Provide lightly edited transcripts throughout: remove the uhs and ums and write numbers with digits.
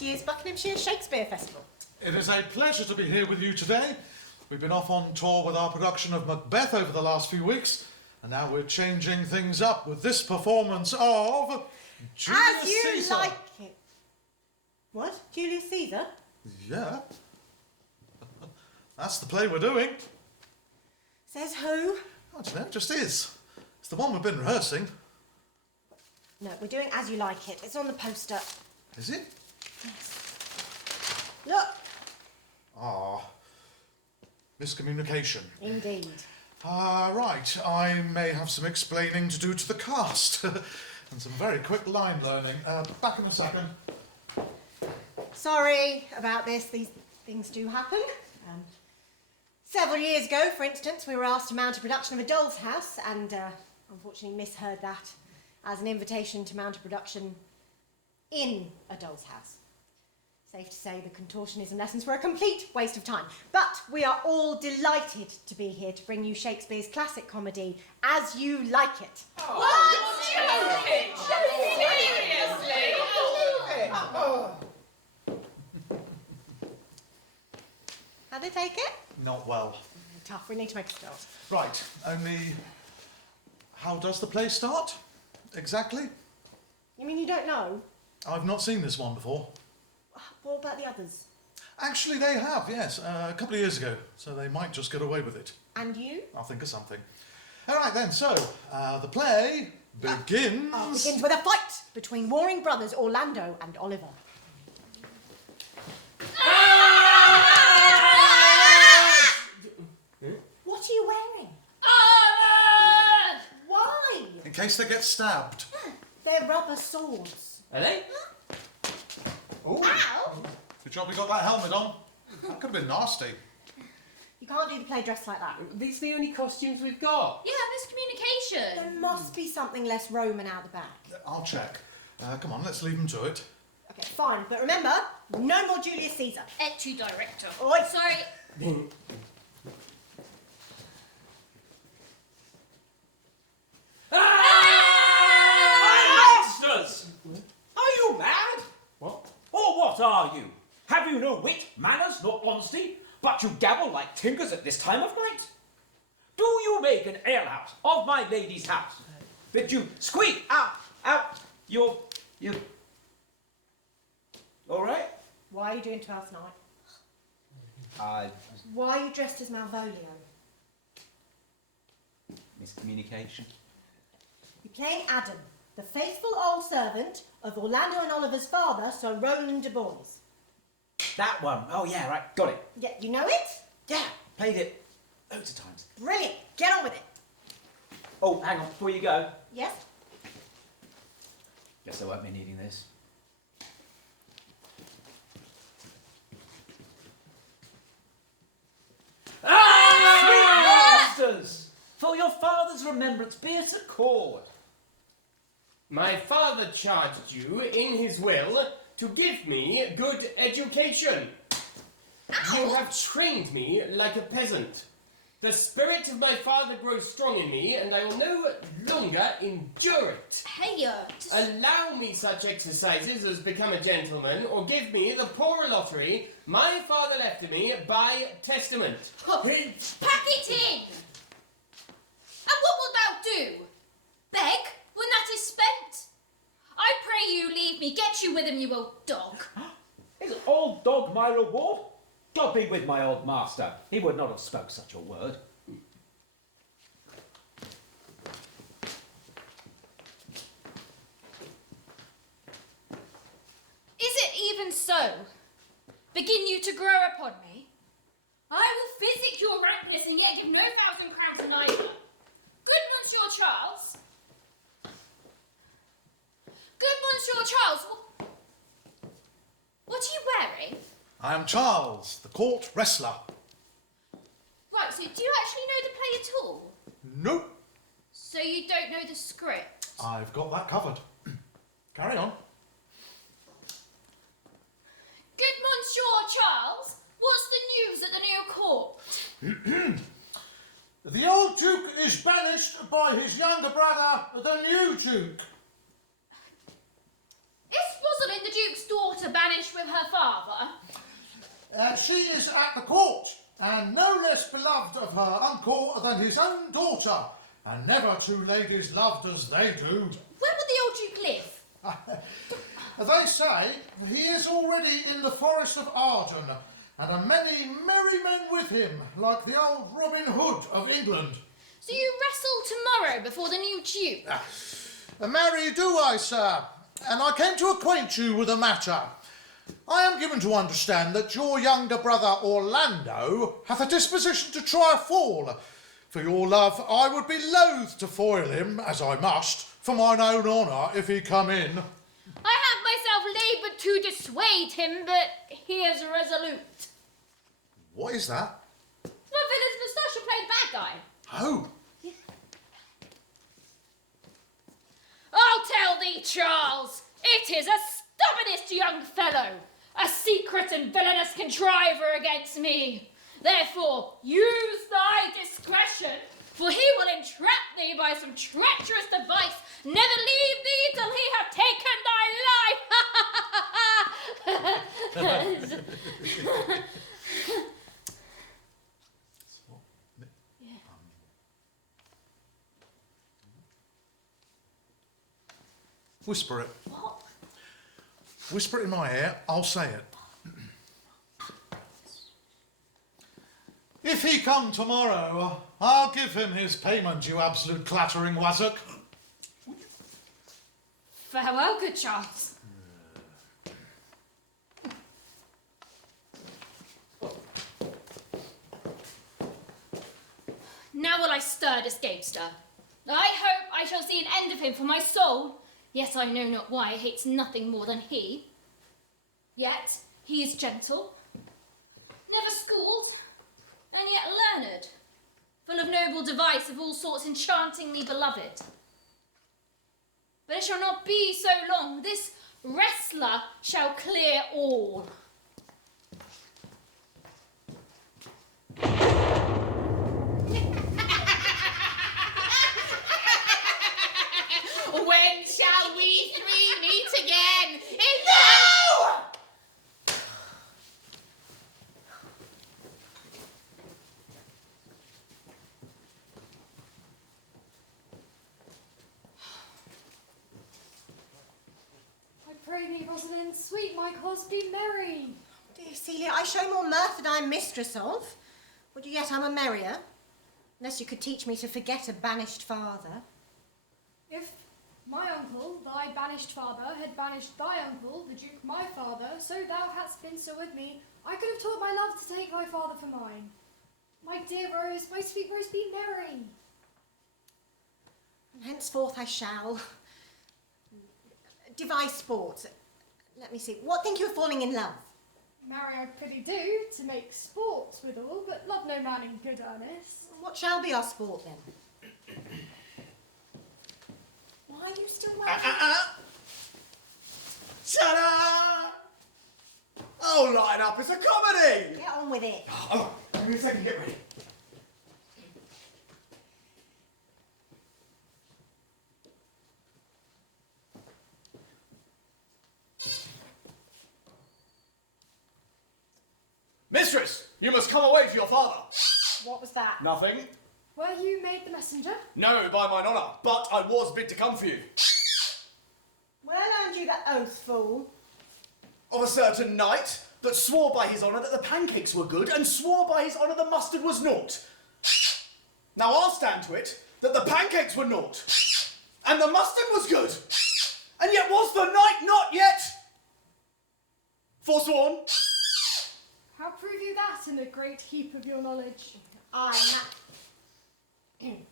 this year's Buckinghamshire Shakespeare Festival. It is a pleasure to be here with you today. We've been off on tour with our production of Macbeth over the last few weeks, and now we're changing things up with this performance of Julius As you Caesar. like it. What? Julius Caesar? Yeah. That's the play we're doing. Says who? I don't know, it just is. It's the one we've been rehearsing. No, we're doing As You Like It. It's on the poster. Is it? Yes. Look. Ah. Miscommunication. Indeed. Right. I may have some explaining to do to the cast. And some very quick line learning. Back in a second. Sorry about this. These things do happen. Several years ago, for instance, we were asked to mount a production of A Doll's House and unfortunately misheard that as an invitation to mount a production in A Doll's House. Safe to say the contortionism lessons were a complete waste of time. But we are all delighted to be here to bring you Shakespeare's classic comedy, As You Like It. Oh, what? You're joking! Seriously? How'd they take it? Not well. Tough. We need to make a start. Right, only how does the play start? Exactly? You mean you don't know? I've not seen this one before. What about the others? Actually, they have, yes, a couple of years ago, so they might just get away with it. And you? I'll think of something. All right then, so the play begins... Begins with a fight between warring brothers Orlando and Oliver. What are you wearing? Why? In case they get stabbed. They're rubber swords. Are they? Ooh. Ow! Good job we got that helmet on. That could have been nasty. You can't do the play dressed like that. These are the only costumes we've got. Yeah, miscommunication. There must be something less Roman out the back. I'll check. Come on, let's leave them to it. Okay, fine. But remember, no more Julius Caesar. Et tu, director. Oi. Sorry. Monsters! Are you mad? What? Or what are you? Have you no wit, manners, nor honesty, but you gabble like tinkers at this time of night? Do you make an alehouse of my lady's house, that you squeak out your... All right? Why are you doing Twelfth Night? Why are you dressed as Malvolio? Miscommunication. You're playing Adam, the faithful old servant of Orlando and Oliver's father, Sir Roland de Boys. That one. Oh, yeah, right. Got it. Yeah, you know it? Yeah, played it loads of times. Brilliant. Get on with it. Oh, hang on, before you go. Yes? Guess I won't be needing this. Sweet monsters! For your father's remembrance, be it accord. My father charged you in his will to give me good education. You have trained me like a peasant. The spirit of my father grows strong in me, and I will no longer endure it. Hey, Allow me such exercises as become a gentleman, or give me the poor lottery my father left to me by testament. pack it in! And what wilt thou do? Beg when that is spent? I pray you leave me. Get you with him, you old dog. Is old dog my reward? God be with my old master. He would not have spoke such a word. Is it even so? Begin you to grow upon me? I will physic your rankness and yet give no 1,000 crowns in either. Good Monsieur Charles. Good Monsieur Charles, what are you wearing? I am Charles, the court wrestler. Right, so do you actually know the play at all? Nope. So you don't know the script? I've got that covered. Carry on. Good Monsieur Charles, what's the news at the new court? The old Duke is banished by his younger brother, the new Duke. Is Rosalind the Duke's daughter banished with her father? She is at the court, and no less beloved of her uncle than his own daughter, and never two ladies loved as they do. Where would the old Duke live? They say he is already in the Forest of Arden, and a many merry men with him, like the old Robin Hood of England. So you wrestle tomorrow before the new Duke? Marry do I, sir, and I came to acquaint you with a matter. I am given to understand that your younger brother Orlando hath a disposition to try a fall. For your love, I would be loath to foil him, as I must, for mine own honour, if he come in. I have myself laboured to dissuade him, but he is resolute. What is that? What villain's moustache played bad guy? Oh, I'll tell thee, Charles, it is a stubbornest young fellow, a secret and villainous contriver against me. Therefore, use thy discretion, for he will entrap thee by some treacherous device, never leave thee till he have taken thy life. whisper it. What? Whisper it in my ear, I'll say it. If he come tomorrow, I'll give him his payment, you absolute clattering wassock. Farewell, good Charles. Now will I stir this gamester. I hope I shall see an end of him for my soul. Yes, I know not why, hates nothing more than he. Yet he is gentle, never schooled, and yet learned, full of noble device of all sorts enchantingly beloved. But it shall not be so long. This wrestler shall clear all. When shall we three meet again? I pray thee, Rosalind, sweet my cause, be merry. Dear Celia, I show more mirth than I am mistress of. Would you yet I'm a merrier? Unless you could teach me to forget a banished father. If my uncle, thy banished father, had banished thy uncle, the Duke my father, so thou hadst been so with me, I could have taught my love to take thy father for mine. My dear Rose, my sweet Rose, be merry. And henceforth I shall. Devise sports. Let me see. What think you of falling in love? Marry I prithee do, to make sports withal, but love no man in good earnest. What shall be our sport then? Why are you still waiting? Ta-da! Oh, line up, it's a comedy! Get on with it. Oh, give me a second, get ready. Mistress, you must come away to your father. What was that? Nothing. Were you made the messenger? No, by mine honour, but I was bid to come for you. When I learned you that oath, fool? Of a certain knight that swore by his honour that the pancakes were good and swore by his honour the mustard was naught. Now I'll stand to it that the pancakes were naught and the mustard was good, and yet was the knight not yet forsworn? How prove you that in the great heap of your knowledge? I'm married.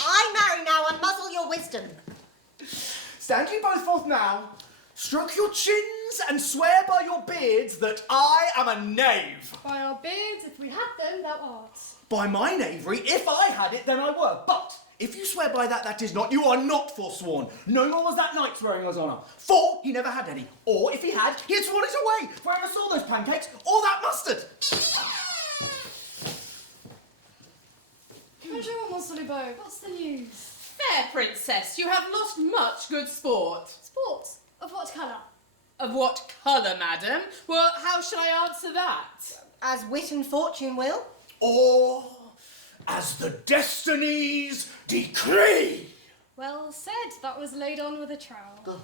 I marry now, unmuzzle your wisdom. Stand ye both forth now, stroke your chins and swear by your beards that I am a knave. By our beards, if we had them, thou art. By my knavery, if I had it, then I were. But if you swear by that, that is not. You are not forsworn. No more was that knight swearing his honour. For he never had any. Or if he had, he had sworn it away. For I never saw those pancakes or that mustard. Bonjour, Monsieur Beau. What's the news? Fair princess, you have lost much good sport. Sports? Of what colour? Of what colour, madam? Well, how shall I answer that? As wit and fortune will. Or as the destinies decree. Well said. That was laid on with a trowel.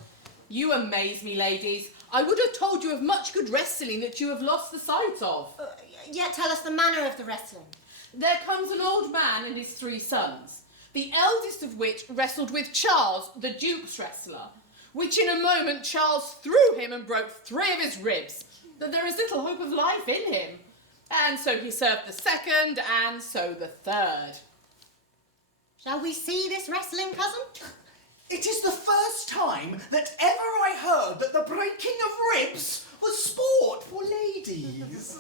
You amaze me, ladies. I would have told you of much good wrestling that you have lost the sight of. Yet tell us the manner of the wrestling. There comes an old man and his 3 sons, the eldest of which wrestled with Charles, the Duke's wrestler, which in a moment Charles threw him and broke 3 of his ribs, that there is little hope of life in him. And so he served the 2nd, and so the 3rd. Shall we see this wrestling, cousin? It is the first time that ever I heard that the breaking of ribs was sport for ladies.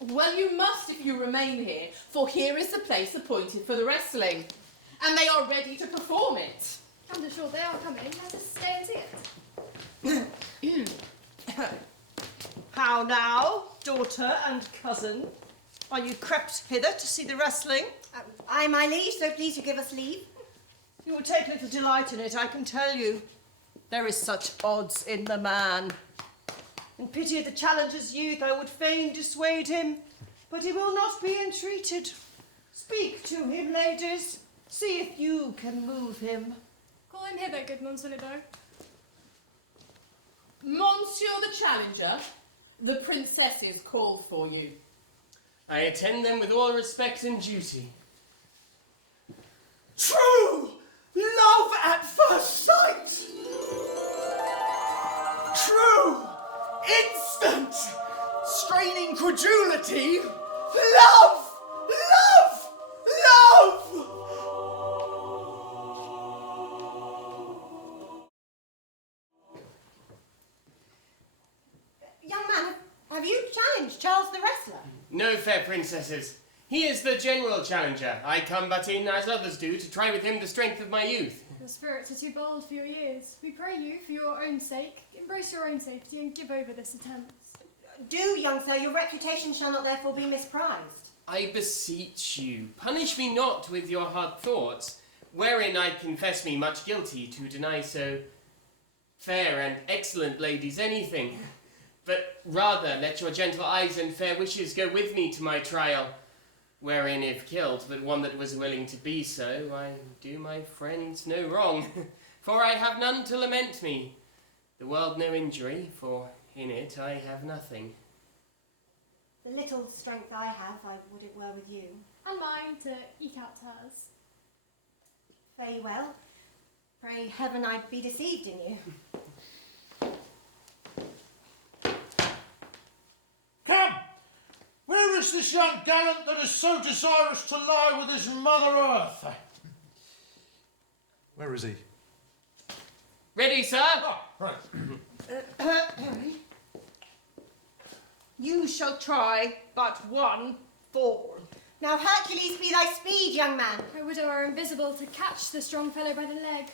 Well, you must if you remain here, for here is the place appointed for the wrestling, and they are ready to perform it. And assured they are coming. Let us stay and see it. How now, daughter and cousin? Are you crept hither to see the wrestling? Aye, my liege, so please you give us leave. You will take little delight in it, I can tell you. There is such odds in the man. In pity of the challenger's youth, I would fain dissuade him, but he will not be entreated. Speak to him, ladies. See if you can move him. Call him hither, good Monsieur Beau. Monsieur the Challenger, the princesses called for you. I attend them with all respect and duty. True love at first sight. True instant straining credulity. Love! Love! Love! Young man, have you challenged Charles the wrestler? No, fair princesses. He is the general challenger. I come but in, as others do, to try with him the strength of my youth. Your spirits are too bold for your years. We pray you, for your own sake, embrace your own safety and give over this attempt. Do, young sir, your reputation shall not therefore be misprized. I beseech you, punish me not with your hard thoughts, wherein I confess me much guilty to deny so fair and excellent ladies anything. But rather let your gentle eyes and fair wishes go with me to my trial, wherein if killed, but one that was willing to be so, I do my friends no wrong, for I have none to lament me, the world no injury, for in it I have nothing. The little strength I have, I would it were with you. And mine to eke out hers. Fare you well. Pray heaven I be deceived in you. Come! Where is this young gallant that is so desirous to lie with his mother earth? Where is he? Ready, sir? Ah, right. You shall try but one fall. Now Hercules be thy speed, young man. My widow are invisible to catch the strong fellow by the leg.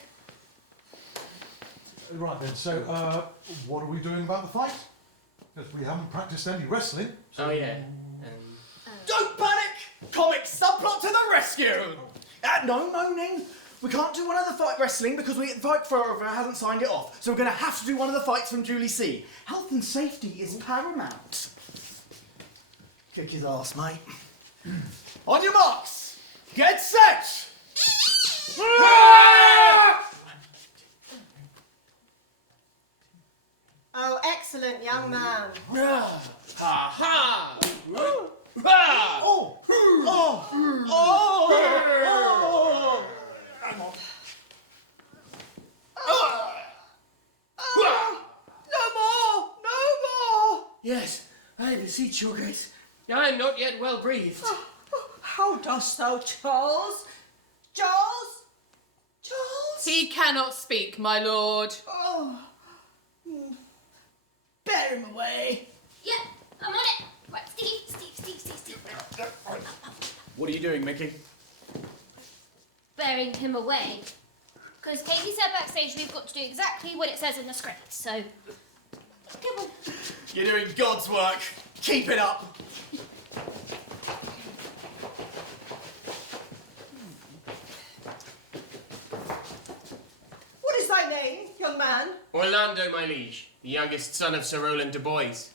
Right then, so, what are we doing about the fight? Because we haven't practiced any wrestling. Oh, yeah. Don't panic! Comic subplot to the rescue! No moaning. We can't do one of the fight wrestling because the fight forever hasn't signed it off. So we're going to have to do one of the fights from Julie C. Health and safety is paramount. Kick his ass, mate. On your marks. Get set! Oh, excellent, young man. Ha ha! Oh! Oh! Oh! Oh! Hang on. No more! Yes, I beseech your grace. I am not yet well breathed. How dost thou, Charles? Charles? Charles? He cannot speak, my lord. Oh. Bear him away. Yeah, I'm on it. Right, Steve. What are you doing, Micky? Bearing him away. Because Katie said backstage we've got to do exactly what it says in the script, so... Come on. You're doing God's work. Keep it up. thy name, young man? Orlando, my liege, the youngest son of Sir Rowland de Boys.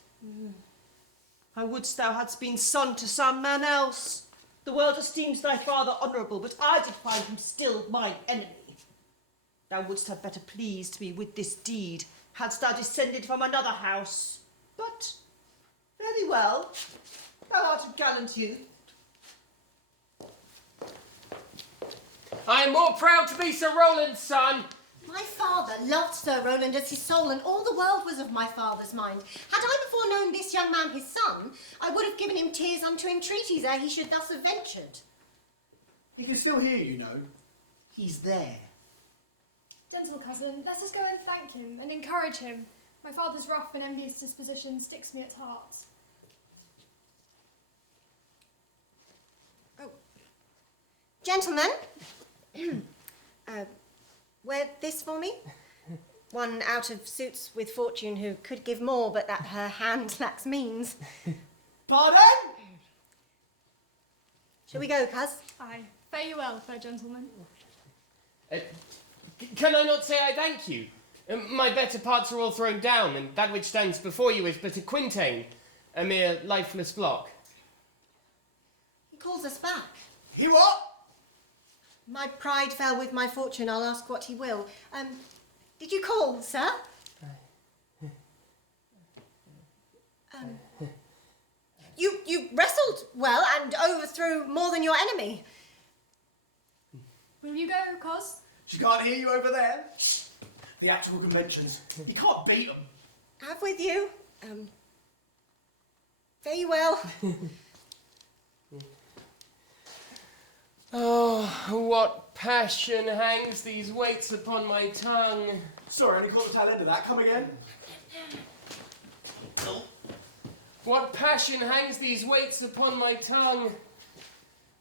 I wouldst thou hadst been son to some man else. The world esteems thy father honourable, but I did find him still mine enemy. Thou wouldst have better pleased me with this deed, hadst thou descended from another house. But, very well, thou art a gallant youth. I am more proud to be Sir Rowland's son. My father loved Sir Rowland as his soul, and all the world was of my father's mind. Had I before known this young man his son, I would have given him tears unto entreaties ere he should thus have ventured. He can still hear you, know. He's there. Gentle cousin, let us go and thank him and encourage him. My father's rough and envious disposition sticks me at heart. Oh. Gentlemen, wear this for me. One out of suits with fortune who could give more, but that her hand lacks means. Pardon? Shall we go, cuz? Aye, fare you well, fair gentleman. Can I not say I thank you? My better parts are all thrown down, and that which stands before you is but a quintain, a mere lifeless block. He calls us back. He what? My pride fell with my fortune, I'll ask what he will. Did you call, sir? You wrestled well and overthrew more than your enemy. Will you go, cos? She can't hear you over there. The actual conventions. You can't beat them. Have with you. Fare you well. Oh, what passion hangs these weights upon my tongue. Sorry, I only caught the tail end of that. Come again. What passion hangs these weights upon my tongue.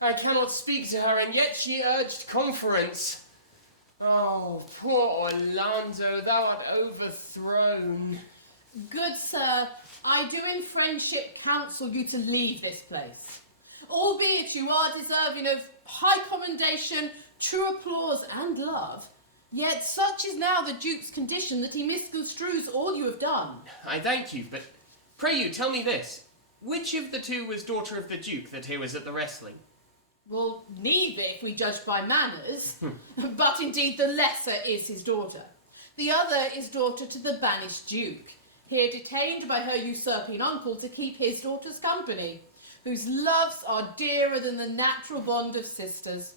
I cannot speak to her, and yet she urged conference. Oh, poor Orlando, thou art overthrown. Good sir, I do in friendship counsel you to leave this place. Albeit you are deserving of high commendation, true applause and love, yet such is now the Duke's condition that he misconstrues all you have done. I thank you, but pray you, tell me this. Which of the two was daughter of the Duke that here was at the wrestling? Well, neither if we judge by manners, but indeed the lesser is his daughter. The other is daughter to the banished Duke, here detained by her usurping uncle to keep his daughter's company, whose loves are dearer than the natural bond of sisters.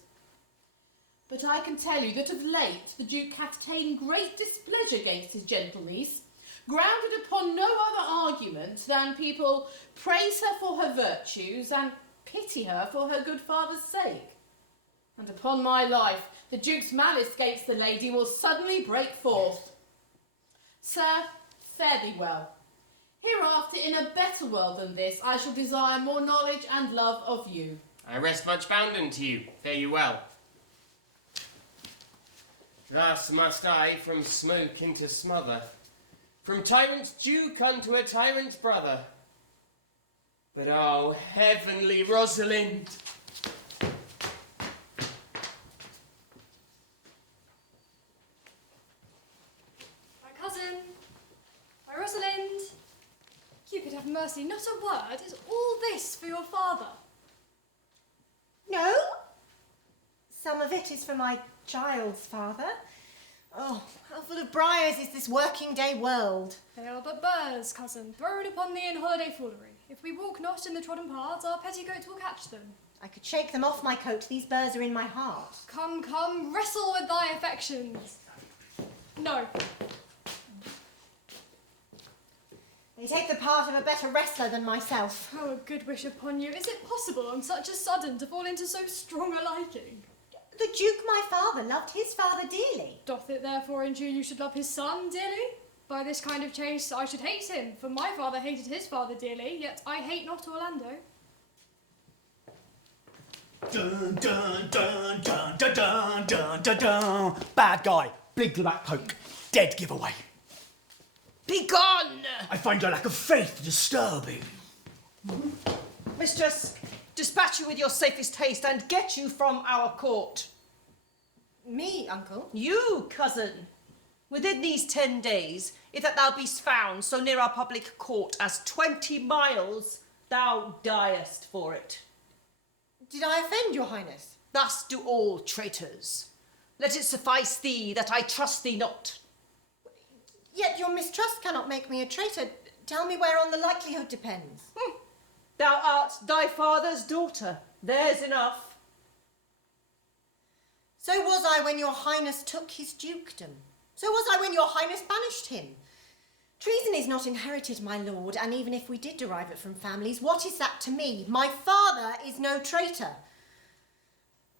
But I can tell you that of late the Duke hath ta'en great displeasure against his gentle niece, grounded upon no other argument than people praise her for her virtues and pity her for her good father's sake. And upon my life, the Duke's malice against the lady will suddenly break forth. Sir, fare thee well. Hereafter, in a better world than this, I shall desire more knowledge and love of you. I rest much bounden to you. Fare you well. Thus must I from smoke into smother, from tyrant's Duke unto a tyrant's brother. But oh, heavenly Rosalind! My cousin, my Rosalind. Cupid have mercy, not a word. Is all this for your father? No. Some of it is for my child's father. Oh, how full of briars is this working day world. They are but burrs, cousin, thrown upon thee in holiday foolery. If we walk not in the trodden paths, our petticoats will catch them. I could shake them off my coat. These burrs are in my heart. Come, come, wrestle with thy affections. No. They take the part of a better wrestler than myself. Oh, a good wish upon you. Is it possible on such a sudden to fall into so strong a liking? The Duke, my father, loved his father dearly. Doth it therefore ensue you should love his son dearly? By this kind of chase I should hate him, for my father hated his father dearly, yet I hate not Orlando. Dun dun dun dun dun dun dun dun dun. Bad guy, big black coat, dead giveaway. Begone! I find your lack of faith disturbing. Mistress, dispatch you with your safest haste and get you from our court. Me, uncle? You, cousin. within these 10 days, if that thou beest found so near our public court as 20 miles, thou diest for it. Did I offend, your highness? Thus do all traitors. Let it suffice thee that I trust thee not. Yet your mistrust cannot make me a traitor. Tell me whereon the likelihood depends. Thou art thy father's daughter. There's enough. So was I when your highness took his dukedom. So was I when your highness banished him. Treason is not inherited, my lord, and even if we did derive it from families, what is that to me? My father is no traitor.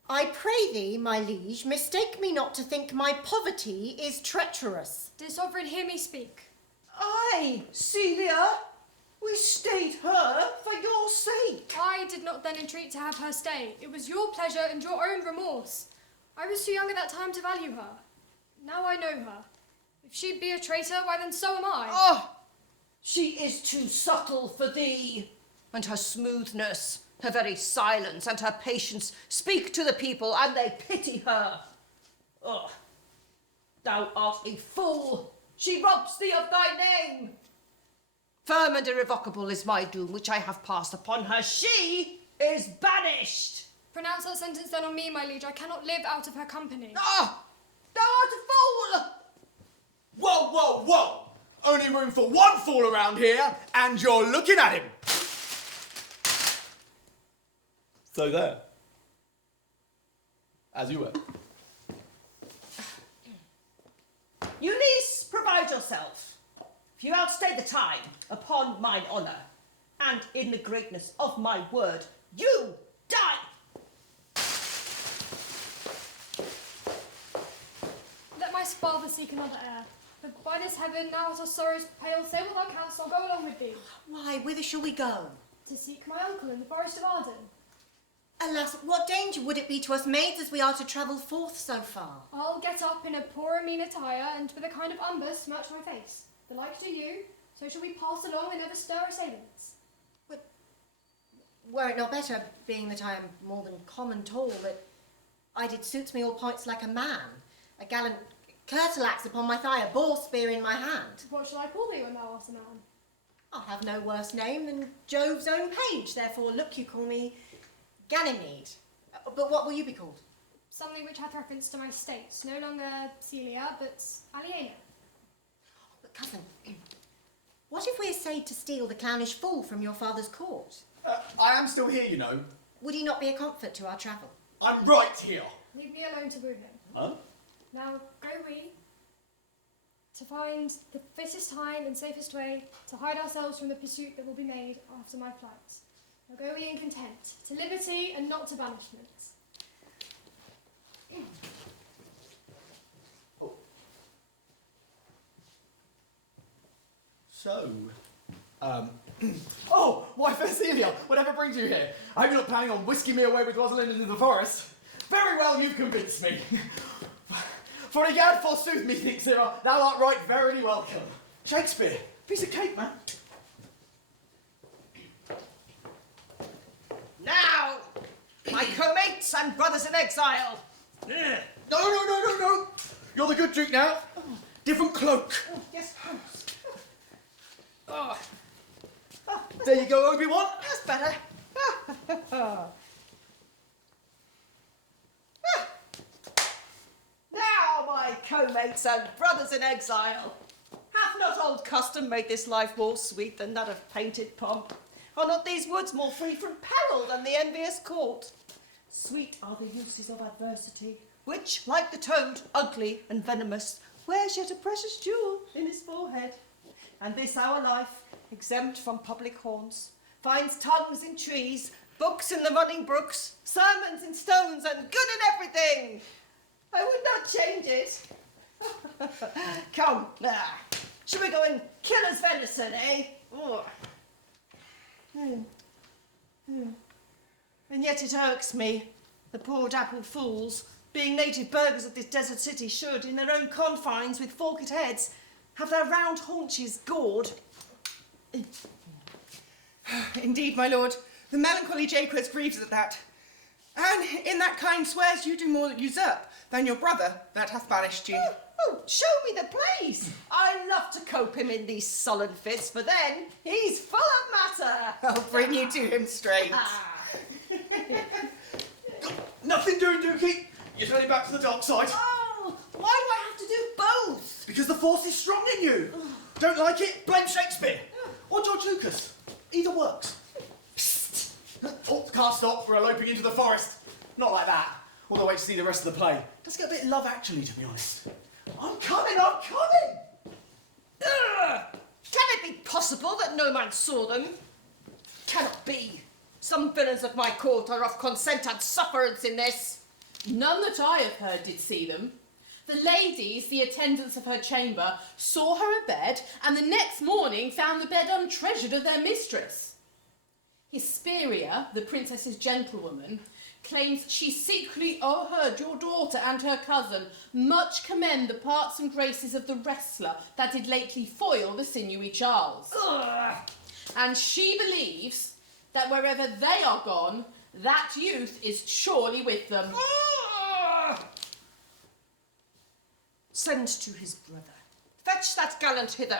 I pray thee, my liege, mistake me not to think my poverty is treacherous. Dear sovereign, hear me speak. Aye, Celia, we stayed her for your sake. I did not then entreat to have her stay. It was your pleasure and your own remorse. I was too young at that time to value her. Now I know her. If she be a traitor, why then so am I. Oh, she is too subtle for thee. And her smoothness, her very silence and her patience speak to the people and they pity her. Oh, thou art a fool. She robs thee of thy name. Firm and irrevocable is my doom, which I have passed upon her. She is banished. Pronounce that sentence then on me, my liege. I cannot live out of her company. Oh, thou art a fool. Whoa, whoa, whoa! Only room for one fool around here, and you're looking at him. So there. As you were. Eunice, provide yourself. If you outstay the time, upon mine honour, and in the greatness of my word, you die. Let my father seek another heir. But by this heaven, now at our sorrows pale, say what thou canst, I'll go along with thee. Why, whither shall we go? To seek my uncle in the Forest of Arden. Alas, what danger would it be to us maids as we are to travel forth so far? I'll get up in a poor and mean attire, and with a kind of umber smirch my face. The like to you, so shall we pass along and never stir assailants. But were it not better, being that I am more than common tall, that I did suits me all points like a man, a gallant curtalax upon my thigh, a boar spear in my hand. What shall I call thee when thou art a man? I have no worse name than Jove's own page, therefore look you call me Ganymede. But what will you be called? Something which hath reference to my state, no longer Celia, but Aliena. But cousin, what if we essayed to steal the clownish fool from your father's court? I am still here, you know. Would he not be a comfort to our travel? I'm right here. Leave me alone to woo him. Huh? Now go we to find the fittest time and safest way to hide ourselves from the pursuit that will be made after my flight. Now go we in content, to liberty and not to banishment. So, oh, why, fair Celia, whatever brings you here? I hope you're not planning on whisking me away with Rosalind into the forest. Very well, you've convinced me. For egad, forsooth, methinks, thou art right, verily welcome. Shakespeare, piece of cake, man. Now, my co-mates and brothers in exile. No. You're the good Duke now. Different cloak. Oh, yes, Holmes. Oh. There you go, Obi-Wan. That's better. Now, my co-mates and brothers in exile, hath not old custom made this life more sweet than that of painted pomp? Are not these woods more free from peril than the envious court? Sweet are the uses of adversity, which, like the toad, ugly and venomous, wears yet a precious jewel in his forehead. And this our life, exempt from public haunts, finds tongues in trees, books in the running brooks, sermons in stones, and good in everything. I would not change it. Come, now, shall we go and kill his venison, eh? Oh. And yet it irks me, the poor dappled fools, being native burghers of this desert city, should, in their own confines, with forked heads, have their round haunches gored. Indeed, my lord, the melancholy Jacques grieves at that. And in that kind swears you do more usurp than your brother that hath banished you. Oh, show me the place. I love to cope him in these sullen fits, for then he's full of matter. I'll bring you to him straight. Nothing doing, Dookie. You're turning back to the dark side. Oh, why do I have to do both? Because the force is strong in you. Don't like it? Blame Shakespeare. Or George Lucas. Either works. Psst. Oh, can't stop. We're eloping into the forest. Not like that. All the way to see the rest of the play. Does get a bit Love Actually, to be honest. I'm coming. Ugh. Can it be possible that no man saw them? Cannot be. Some villains of my court are of consent and sufferance in this. None that I have heard did see them. The ladies, the attendants of her chamber, saw her abed, and the next morning found the bed untreasured of their mistress. Hesperia, the princess's gentlewoman, claims she secretly o'erheard your daughter and her cousin much commend the parts and graces of the wrestler that did lately foil the sinewy Charles. Ugh. And she believes that wherever they are gone, that youth is surely with them. Ugh. Send to his brother. Fetch that gallant hither.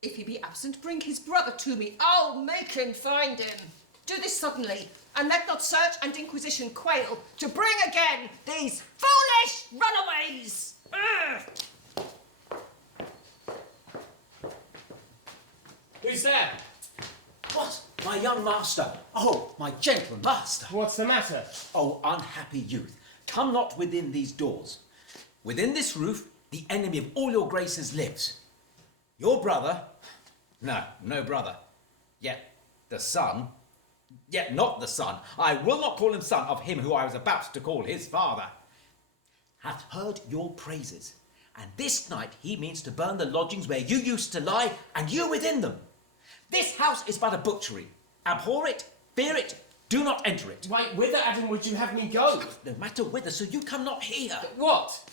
If he be absent, bring his brother to me. I'll make him find him. Do this suddenly, and let not search and inquisition quail to bring again these foolish runaways. Ugh. Who's there? What? My young master. Oh, my gentle master. What's the matter? Oh, unhappy youth, come not within these doors. Within this roof, the enemy of all your graces lives. Your brother, no brother, yet the son, yet not the son, I will not call him son of him who I was about to call his father, hath heard your praises, and this night he means to burn the lodgings where you used to lie, and you within them. This house is but a butchery. Abhor it, fear it, do not enter it. Why, whither, Adam, would you have me go? No matter whither, so you come not here. What?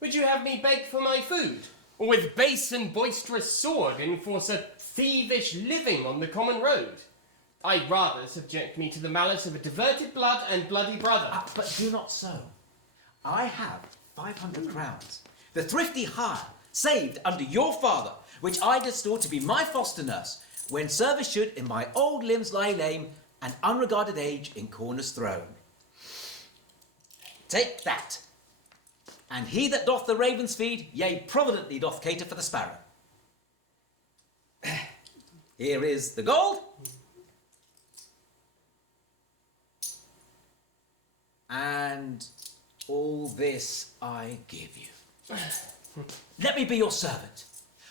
Would you have me beg for my food? Or with base and boisterous sword enforce a thievish living on the common road? I'd rather subject me to the malice of a diverted blood and bloody brother. But do not so. I have 500 crowns, the thrifty hire, saved under your father, which I did store to be my foster nurse, when service should in my old limbs lie lame, and unregarded age in corners thrown. Take that. And he that doth the ravens feed, yea, providently doth cater for the sparrow. Here is the gold. And all this I give you. Let me be your servant.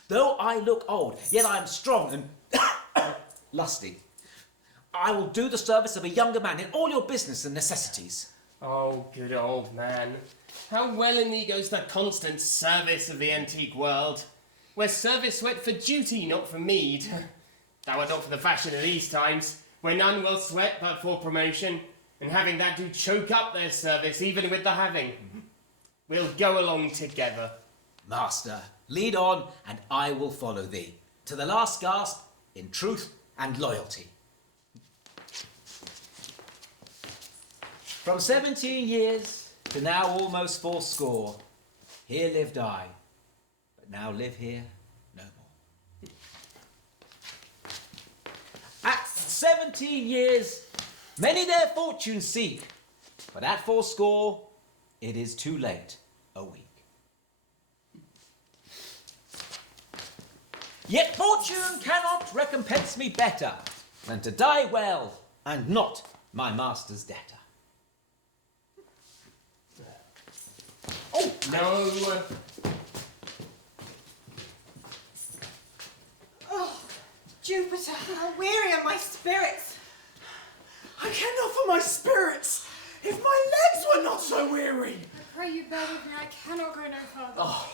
Though I look old, yet I am strong and lusty. I will do the service of a younger man in all your business and necessities. Oh, good old man. How well in thee goes the constant service of the antique world, where service sweat for duty, not for meed. Thou art not for the fashion of these times, where none will sweat but for promotion, and having that do choke up their service, even with the having. We'll go along together. Master, lead on, and I will follow thee, to the last gasp, in truth and loyalty. From 17 years to now almost 80, here lived I, but now live here no more. At 17 years, many their fortune seek, but at 80, it is too late a week. Yet fortune cannot recompense me better than to die well and not my master's debtor. Oh, no. Oh, Jupiter, how weary are my spirits. I cannot for my spirits, if my legs were not so weary. I pray you bear with me, I cannot go no further. Oh,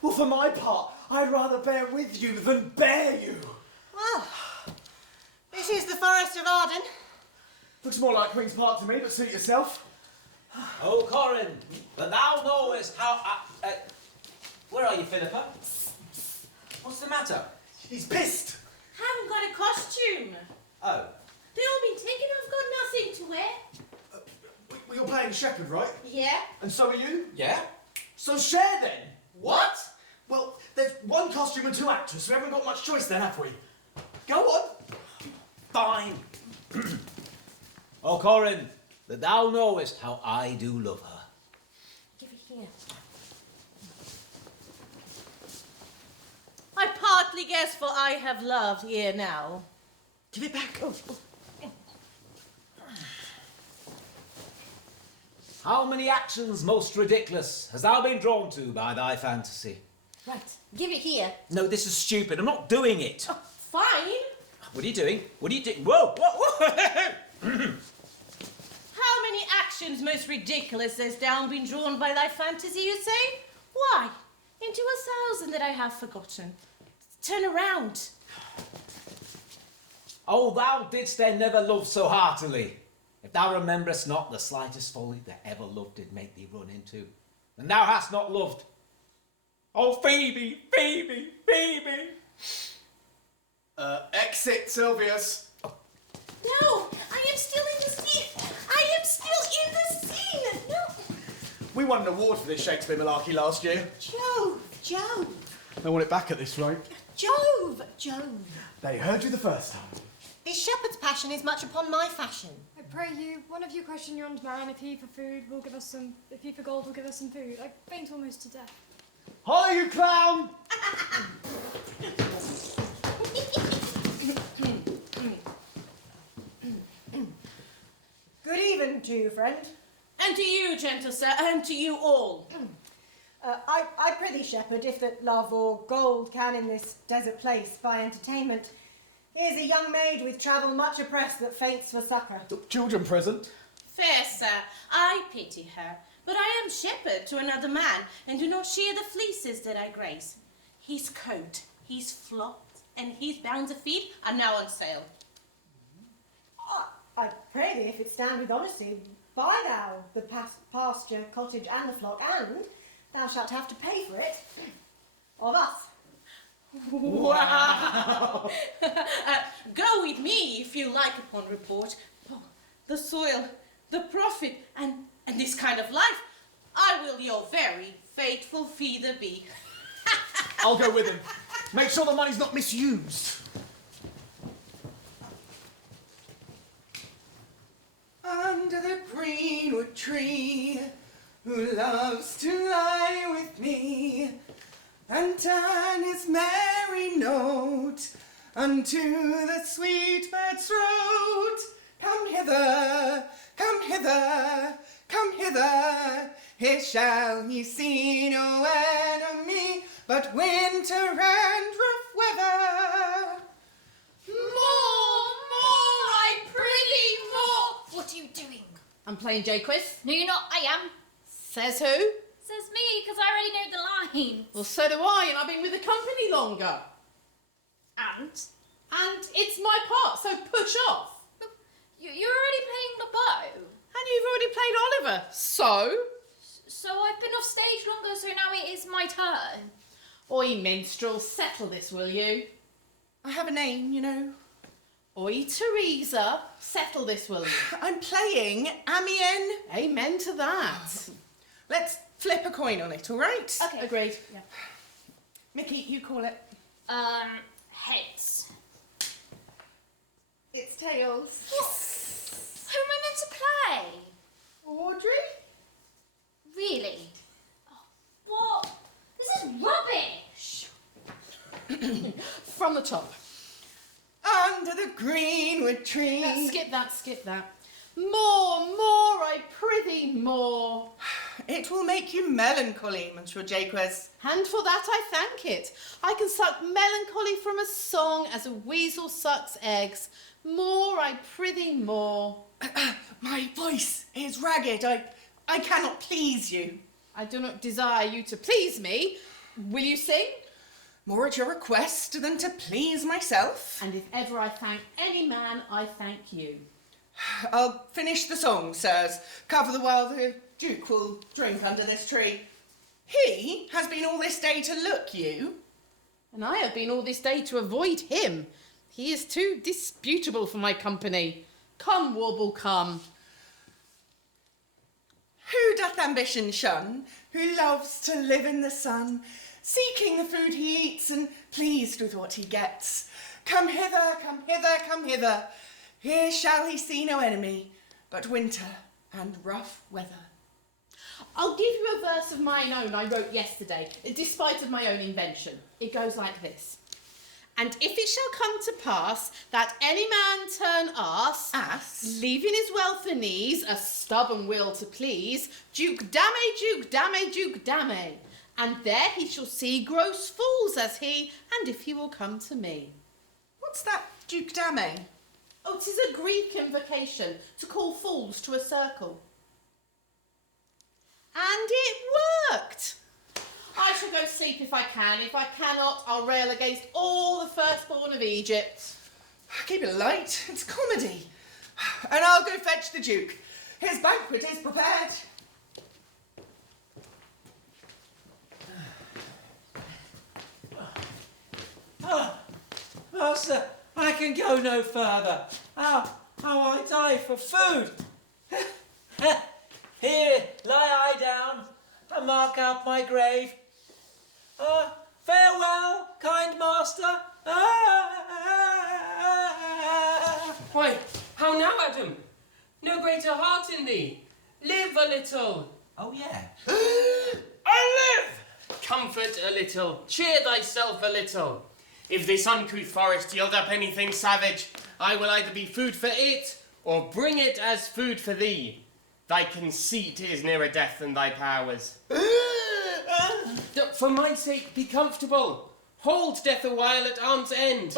well, for my part, I'd rather bear with you than bear you. Well, this is the Forest of Arden. Looks more like Queen's Park to me, but suit yourself. Oh, Corin, but thou knowest how... where are you, Filipa? What's the matter? He's pissed. Haven't got a costume. Oh. They all been taken, I've got nothing to wear. You're playing shepherd, right? Yeah? And so are you? Yeah? So share then. What? Well, there's one costume and two actors, so we haven't got much choice then, have we? Go on. Fine. Oh, Corin, that thou knowest how I do love her. Give it here. I partly guess, for I have loved ere now. Give it back. How many actions most ridiculous hast thou been drawn to by thy fantasy? Right, give it here. No, this is stupid. I'm not doing it. Oh, fine. What are you doing? What are you doing? Whoa, whoa, whoa! How many actions most ridiculous hast thou been drawn by thy fantasy, you say? Why, into 1,000 that I have forgotten. Turn around. Oh, thou didst then never love so heartily. If thou rememberest not the slightest folly that ever love did make thee run into, then thou hast not loved. Oh, Phebe, Phebe, Phebe! Exit, Silvius. No, I am still in the scene. I am still in the scene. No. We won an award for this Shakespeare malarkey last year. Jove. They want it back at this rate. Jove. They heard you the first time. This shepherd's passion is much upon my fashion. I pray you, one of you question yond man if he for food will give us some, if he for gold will give us some food. I faint almost to death. Hi, you clown! Good even to you, friend. And to you, gentle sir, and to you all. I prithee, shepherd, if that love or gold can in this desert place buy entertainment, here's a young maid with travel much oppressed that faints for succour. Children present. Fair sir, I pity her, but I am shepherd to another man, and do not shear the fleeces that I graze. His coat, his flock, and his bounds of feed are now on sale. I pray thee, if it stand with honesty, buy thou the pasture, cottage, and the flock, and thou shalt have to pay for it of us. Wow! Go with me if you like upon report. Oh, the soil, the profit, and this kind of life, I will your very faithful feeder be. I'll go with him. Make sure the money's not misused. Under the greenwood tree, who loves to lie with me, and turn his merry note unto the sweet bird's throat. Come hither, come hither, come hither. Here shall ye see no enemy, but winter and rough weather. More, I prithee, more! What are you doing? I'm playing Jacques. No, you're not. I am. Says who? Says me, because I already know the lines. Well, so do I, and I've been with the company longer. And? And it's my part, so push off. You're already playing the bow. And you've already played Oliver, so? So I've been off stage longer, so now it is my turn. Oi, minstrel, settle this, will you? I have a name, you know. Oi, Teresa, settle this, will you? I'm playing Amiens. Amen to that. Let's flip a coin on it, all right? Okay. Agreed. Yeah. Micky, you call it. Heads. It's tails. Who am I meant to play? Audrey? Really? Oh, what? This is rubbish. From the top. Under the greenwood tree. Skip that. More, I prithee, more. It will make you melancholy, Monsieur Jacques. And for that I thank it. I can suck melancholy from a song as a weasel sucks eggs. More, I prithee, more. My voice is ragged. I cannot please you. I do not desire you to please me. Will you sing? More at your request than to please myself. And if ever I thank any man, I thank you. I'll finish the song, sirs. Cover the while the Duke will drink under this tree. He has been all this day to look you. And I have been all this day to avoid him. He is too disputable for my company. Come, Warble, come. Who doth ambition shun, who loves to live in the sun, seeking the food he eats and pleased with what he gets. Come hither, come hither, come hither. Here shall he see no enemy, but winter and rough weather. I'll give you a verse of mine own I wrote yesterday, despite of my own invention. It goes like this. And if it shall come to pass that any man turn ass, leaving his wealth and ease, a stubborn will to please, Duke dame, Duke dame, Duke dame, and there he shall see gross fools as he, and if he will come to me. What's that, Duke dame? Oh, 'tis a Greek invocation to call fools to a circle. And it worked. I shall go sleep if I can. If I cannot, I'll rail against all the firstborn of Egypt. Keep it light, it's comedy. And I'll go fetch the Duke. His banquet is prepared. Master, I can go no further. How I die for food. Here, lie I down and mark out my grave. Farewell, kind master. Why, how now, Adam? No greater heart in thee. Live a little. Oh, yeah. I live! Comfort a little. Cheer thyself a little. If this uncouth forest yield up anything savage, I will either be food for it, or bring it as food for thee. Thy conceit is nearer death than thy powers. For my sake, be comfortable. Hold death a while at arm's end.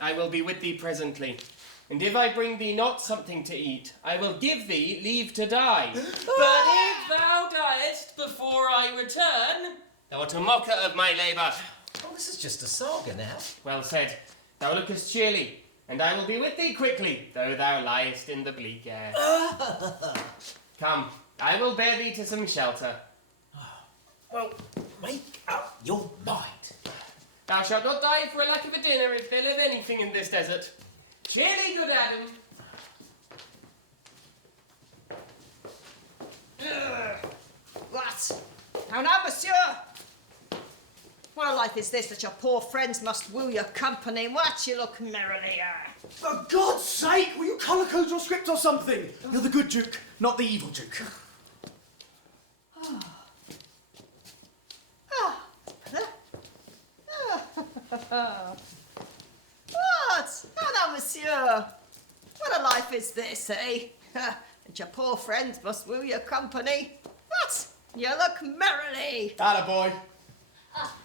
I will be with thee presently, and if I bring thee not something to eat, I will give thee leave to die. But if thou diest before I return, thou art a mocker of my labour. Oh, this is just a saga now. Well said. Thou lookest cheerly, and I will be with thee quickly, though thou liest in the bleak air. Come, I will bear thee to some shelter. Well, make up your mind. Thou shalt not die for a lack of a dinner if there live anything in this desert. Cheerly, good Adam. What? How now, monsieur? What a life is this that your poor friends must woo your company? What, you look merrily. For God's sake, will you colour code your script or something? You're the good Duke, not the evil Duke. What? How now, monsieur? What a life is this, eh? And your poor friends must woo your company. What? You look merrily. Atta boy.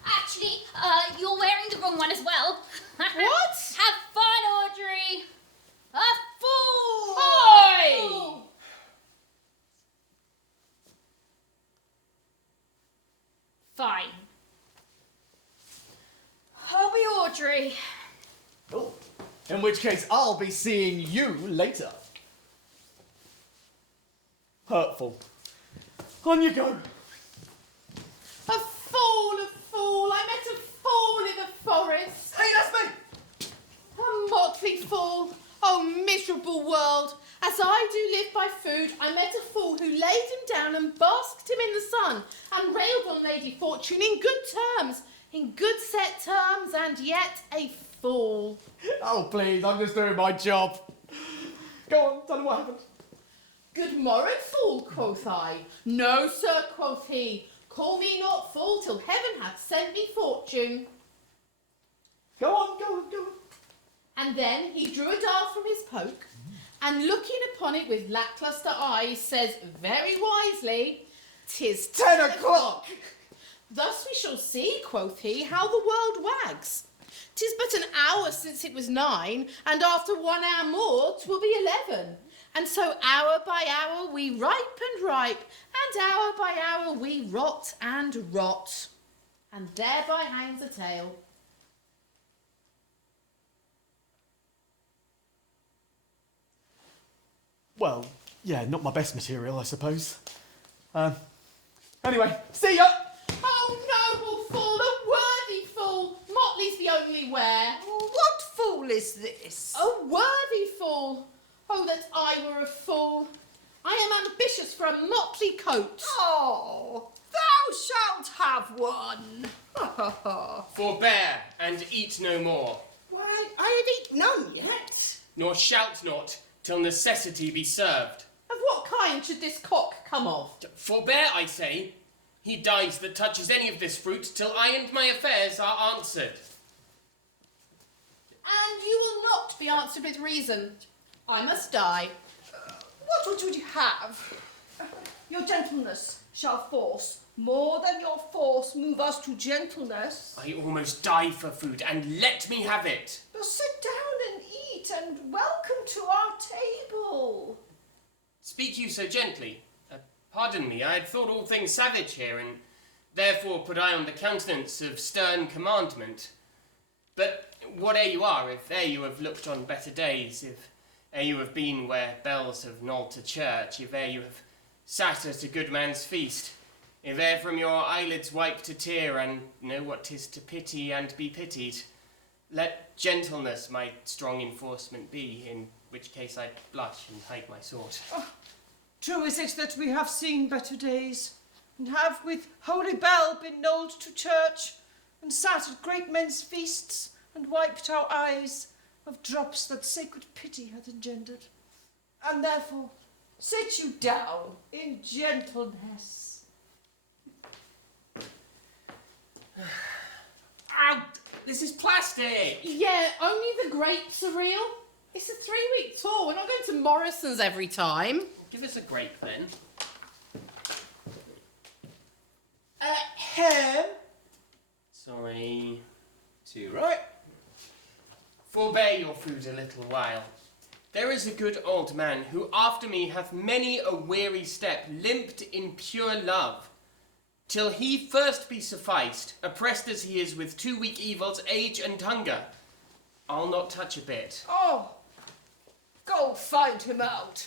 Actually, you're wearing the wrong one as well. What? Have fun, Audrey. A fool! Oi! Fool. Fine. I'll be Audrey. Oh, in which case I'll be seeing you later. Hurtful. On you go. A fool, a fool. I met a fool in the forest. Hey, that's me! A motley fool. Oh, miserable world. As I do live by food, I met a fool who laid him down and basked him in the sun and railed on Lady Fortune in good terms, in good set terms, and yet a fool. Oh, please, I'm just doing my job. Go on, tell them what happened. Good morrow, fool, quoth I. No, sir, quoth he. Call me not fool till heaven hath sent me fortune. Go on, go on, go on. And then he drew a dial from his poke, and looking upon it with lacklustre eyes, says very wisely, "'Tis 10 o'clock! Thus we shall see," quoth he, "how the world wags. 'Tis but an hour since it was 9, and after 1 hour more 'twill be 11. And so hour by hour we ripe and ripe, and hour by hour we rot and rot. And thereby hangs a tale." Well, yeah, not my best material, I suppose. Anyway, see ya! Oh, noble fool, a worthy fool, motley's the only wear. What fool is this? A worthy fool. Oh, that I were a fool. I am ambitious for a motley coat. Oh, thou shalt have one. Forbear, and eat no more, Why, I have eaten none yet. nor shalt not, till necessity be served. Of what kind should this cock come of? Forbear, I say. He dies that touches any of this fruit, till I and my affairs are answered. And you will not be answered with reason. I must die. What would you have? Your gentleness shall force, more than your force, move us to gentleness. I almost die for food, and let me have it. But sit down and eat, and welcome to our table. Speak you so gently? Pardon me, I had thought all things savage here, and therefore put I on the countenance of stern commandment. But what you are, if ere you have looked on better days, if ere you have been where bells have knolled to church, if ere you have sat at a good man's feast, if ere from your eyelids wiped a tear, and know what 'tis to pity and be pitied, let gentleness my strong enforcement be, in which case I blush and hide my sword. True is it that we have seen better days, and have with holy bell been knolled to church, and sat at great men's feasts, and wiped our eyes of drops that sacred pity hath engendered. And therefore sit you down in gentleness. Ow! This is plastic! Yeah, only the grapes are real. It's a 3-week tour. We're not going to Morrison's every time. Give us a grape then. Ham. Sorry. Too right. Forbear your food a little while. There is a good old man who after me hath many a weary step limped in pure love, till he first be sufficed, oppressed as he is with 2 weak evils, age and hunger. I'll not touch a bit. Oh, go find him out,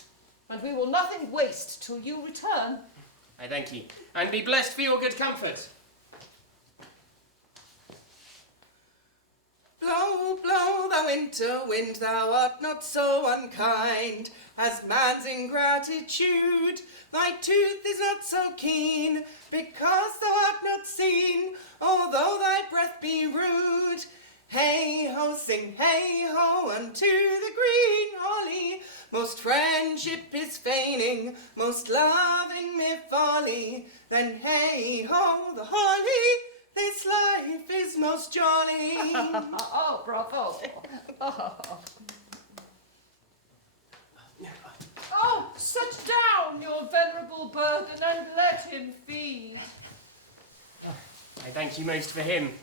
and we will nothing waste till you return. I thank ye, and be blessed for your good comfort. Blow, blow, thou winter wind, thou art not so unkind as man's ingratitude. Thy tooth is not so keen, because thou art not seen, although thy breath be rude. Hey ho, sing hey ho unto the green holly. Most friendship is feigning, most loving mere folly. Then hey ho, the holly. This life is most jolly. Oh, bravo. Oh, set down your venerable burden and let him feed. I thank you most for him.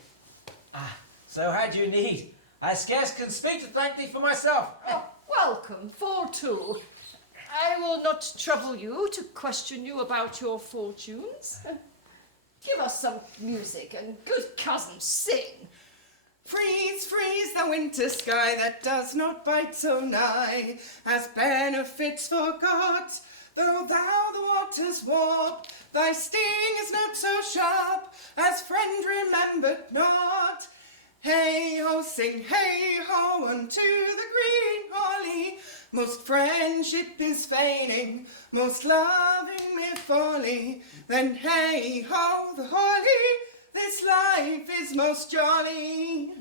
So had you need. I scarce can speak to thank thee for myself. Oh, welcome, for two. I will not trouble you to question you about your fortunes. Give us some music, and good cousin, sing. Freeze, freeze the winter sky that does not bite so nigh, as benefits forgot. Though thou the waters warp, thy sting is not so sharp, as friend remembered not. Hey ho, sing hey ho unto the green holly. Most friendship is feigning, most loving mere folly. Then hey ho, the holly, this life is most jolly.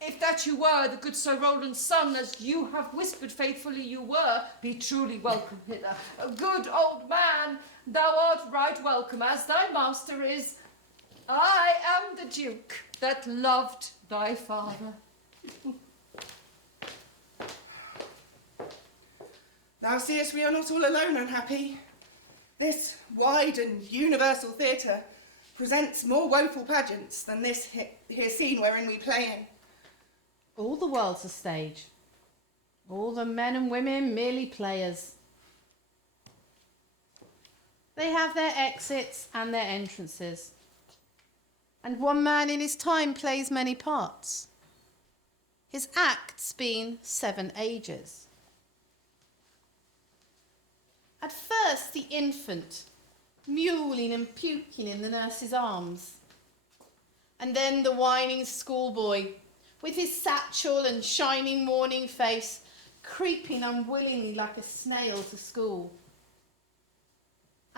If that you were the good Sir Roland's son, as you have whispered faithfully you were, be truly welcome hither. A good old man, thou art right welcome, as thy master is. I am the Duke that loved thy father. Thou seest we are not all alone unhappy. This wide and universal theatre presents more woeful pageants than this here scene wherein we play in. All the world's a stage. All the men and women merely players. They have their exits and their entrances. And one man in his time plays many parts. His acts being 7 ages. At first the infant, mewling and puking in the nurse's arms. And then the whining schoolboy, with his satchel and shining morning face, creeping unwillingly like a snail to school.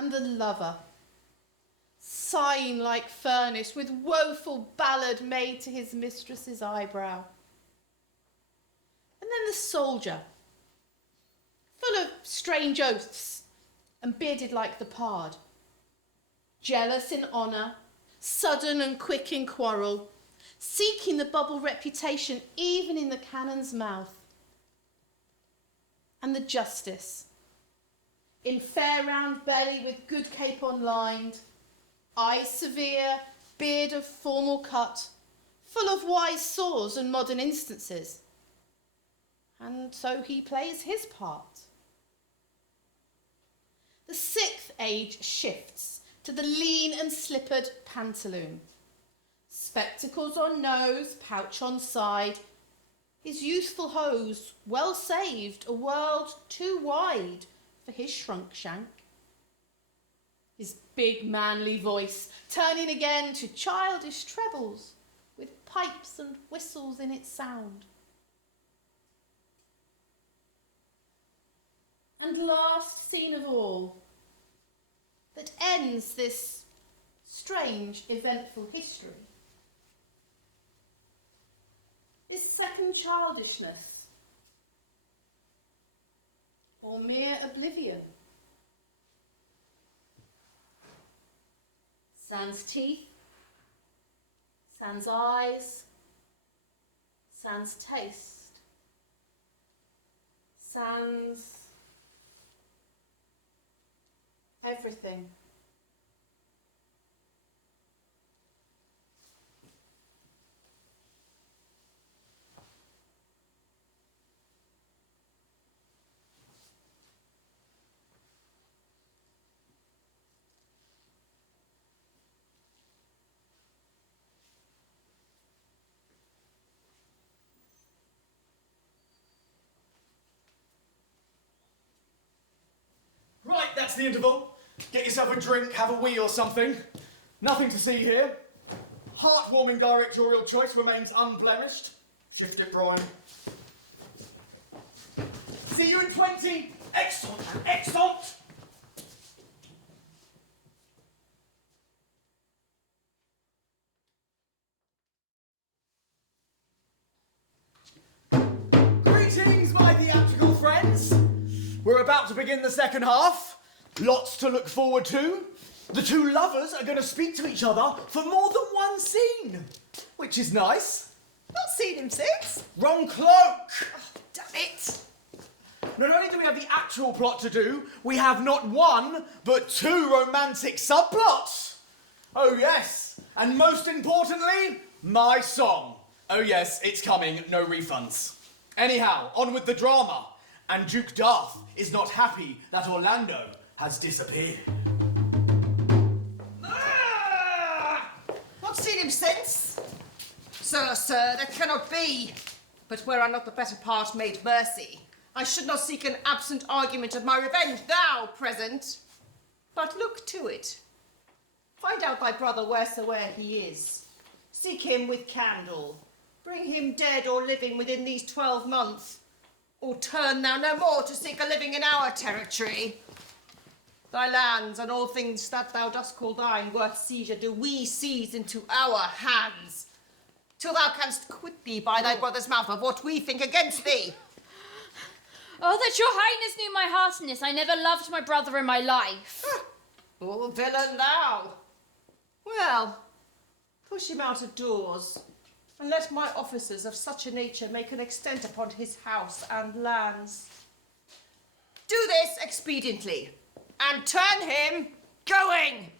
And the lover, sighing like furnace, with woeful ballad made to his mistress's eyebrow. And then the soldier, full of strange oaths and bearded like the pard, jealous in honour, sudden and quick in quarrel, seeking the bubble reputation even in the cannon's mouth. And the justice, in fair round belly with good capon lined, eyes severe, beard of formal cut, full of wise saws and modern instances. And so he plays his part. The sixth age shifts to the lean and slippered pantaloon. Spectacles on nose, pouch on side, his youthful hose, well saved, a world too wide for his shrunk shank. His big manly voice turning again to childish trebles, with pipes and whistles in its sound. And last scene of all, that ends this strange, eventful history, is second childishness, or mere oblivion. Sans teeth, sans eyes, sans taste, sans everything. Right, that's the interval. Get yourself a drink, have a wee or something. Nothing to see here. Heartwarming directorial choice remains unblemished. Shift it, Brian. See you in 20. Excellent, excellent. Greetings, my theatrical friends. We're about to begin the second half. Lots to look forward to. The two lovers are going to speak to each other for more than one scene, which is nice. Not seen him since. Wrong cloak! Oh, damn it. Not only do we have the actual plot to do, we have not one, but two romantic subplots. Oh yes, and most importantly, my song. Oh yes, it's coming, no refunds. Anyhow, on with the drama. And Duke Darth is not happy that Orlando has disappeared. Not seen him since. Sir, that cannot be. But were I not the better part made mercy, I should not seek an absent argument of my revenge, thou present. But look to it. Find out thy brother wheresoe'er he is. Seek him with candle. Bring him dead or living within these 12 months. Or turn thou no more to seek a living in our territory. Thy lands and all things that thou dost call thine worth seizure do we seize into our hands, till thou canst quit thee by thy brother's mouth of what we think against thee. Oh, that your highness knew my heartiness. I never loved my brother in my life. Oh, villain thou. Well, push him out of doors, and let my officers of such a nature make an extent upon his house and lands. Do this expediently, and turn him going.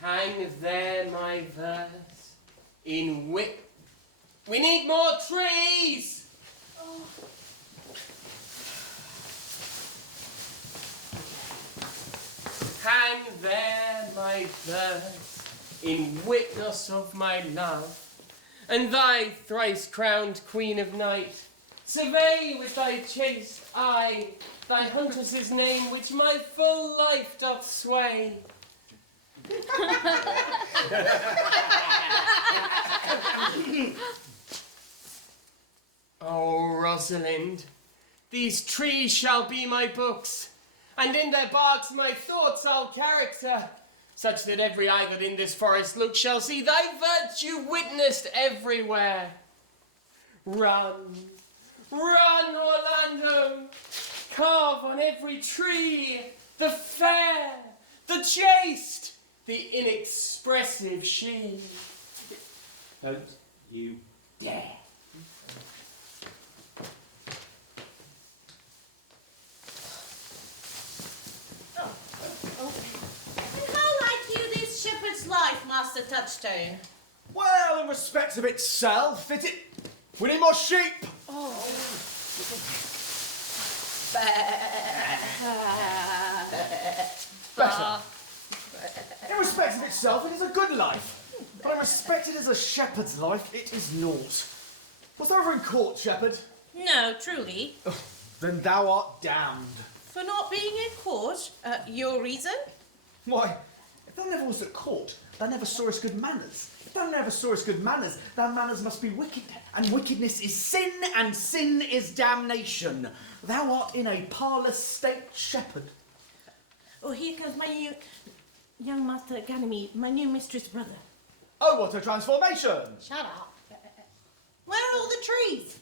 Hang there my verse in whip. We need more trees! Oh. Hang there my verse in witness of my love, and thy thrice-crowned queen of night, survey with thy chaste eye thy huntress's name which my full life doth sway. Oh, Rosalind, these trees shall be my books, and in their barks my thoughts I'll character, such that every eye that in this forest looks shall see thy virtue witnessed everywhere. Run, run, Orlando, carve on every tree the fair, the chaste, the inexpressive she. Don't you dare. And how like you this shepherd's life, Master Touchstone? Well, in respect of itself, we need more sheep. Better. In respect of itself, it is a good life. But in respect it as a shepherd's life, it is naught. Was thou ever in court, shepherd? No, truly. Then thou art damned. For not being in court? Your reason? Why, if thou never was at court, thou never sawest good manners. If thou never sawest good manners, thy manners must be wicked. And wickedness is sin, and sin is damnation. Thou art in a parlous state, shepherd. Oh, here comes my new young Master Ganymede, my new mistress brother. Oh, what a transformation! Shut up. Where are all the trees?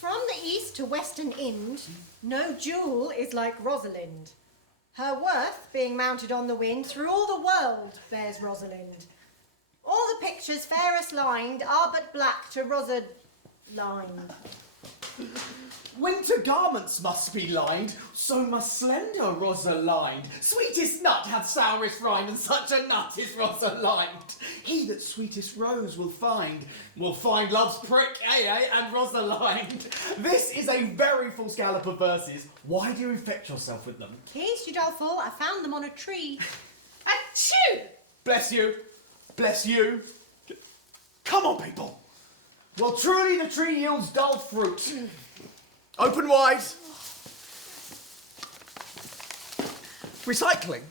From the east to western Ind, no jewel is like Rosalind. Her worth, being mounted on the wind, through all the world bears Rosalind. All the pictures fairest lined are but black to Rosalind. Winter garments must be lined, so must slender Rosalind. Sweetest nut hath sourest rind, and such a nut is Rosalind. He that sweetest rose will find love's prick, and Rosalind. This is a very full scallop of verses. Why do you infect yourself with them? Peace, Udolpho, I found them on a tree. Achoo! Bless you. Bless you. Come on, people. Well, truly the tree yields dull fruit. Open wide. Recycling.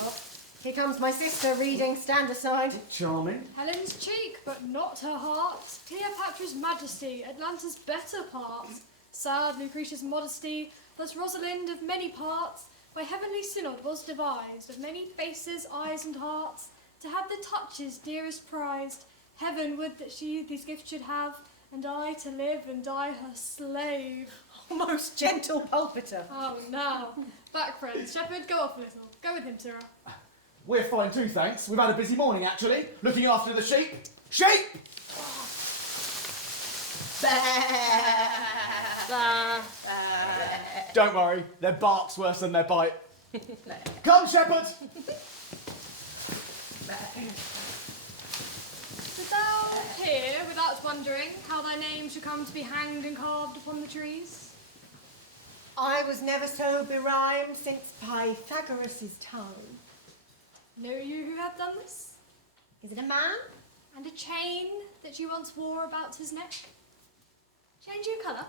Oh, here comes my sister reading. Stand aside. Charming. Helen's cheek, but not her heart. Cleopatra's majesty, Atlanta's better part. Sad Lucretia's modesty, thus Rosalind of many parts, by heavenly synod was devised, of many faces, eyes, and hearts, to have the touches dearest prized. Heaven would that she these gifts should have, and I to live and die her slave. Most gentle pulpiter. Oh, now. Back, friends. Shepherd, go off a little. Go with him, Tira. We're fine too, thanks. We've had a busy morning, actually. Looking after the sheep. Sheep! Don't worry, their bark's worse than their bite. Come, shepherd! Did thou hear, without wondering, how thy name should come to be hanged and carved upon the trees? I was never so berhymed since Pythagoras' time. Know you who hath done this? Is it a man? And a chain that you once wore about his neck? Change your colour?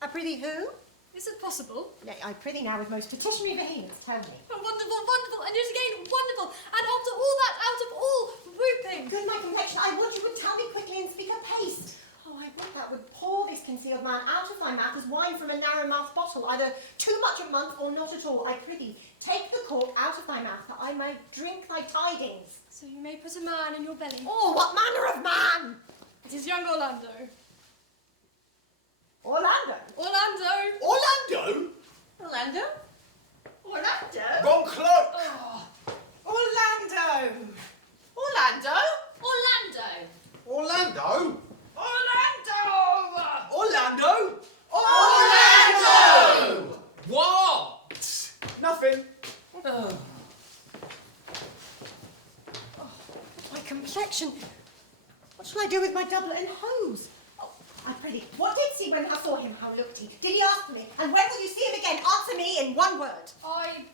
I prithee who? Is it possible? Nay, I prithee now with most petitionary vehemence, tell me. Oh, wonderful, wonderful, and yet again wonderful, and after all that, out of all whooping. Good my complexion, I would you would tell me quickly and speak apace. Oh, I would that would pour this concealed man out of thy mouth as wine from a narrow-mouthed bottle, either too much a month or not at all. I prithee, take the cork out of thy mouth, that I may drink thy tidings. So you may put a man in your belly. Oh, what manner of man? It is young Orlando. Orlando? Orlando! Orlando? Orlando? Orlando? Wrong cloak! Oh. Orlando! Orlando? Orlando! Orlando? Orlando! Orlando? Orlando! What? Nothing. My complexion. What shall I do with my doublet and hose? Oh, I prithee, what did see when thou saw him? How looked he? Did he ask me? And when will you see him again? Answer me in one word. I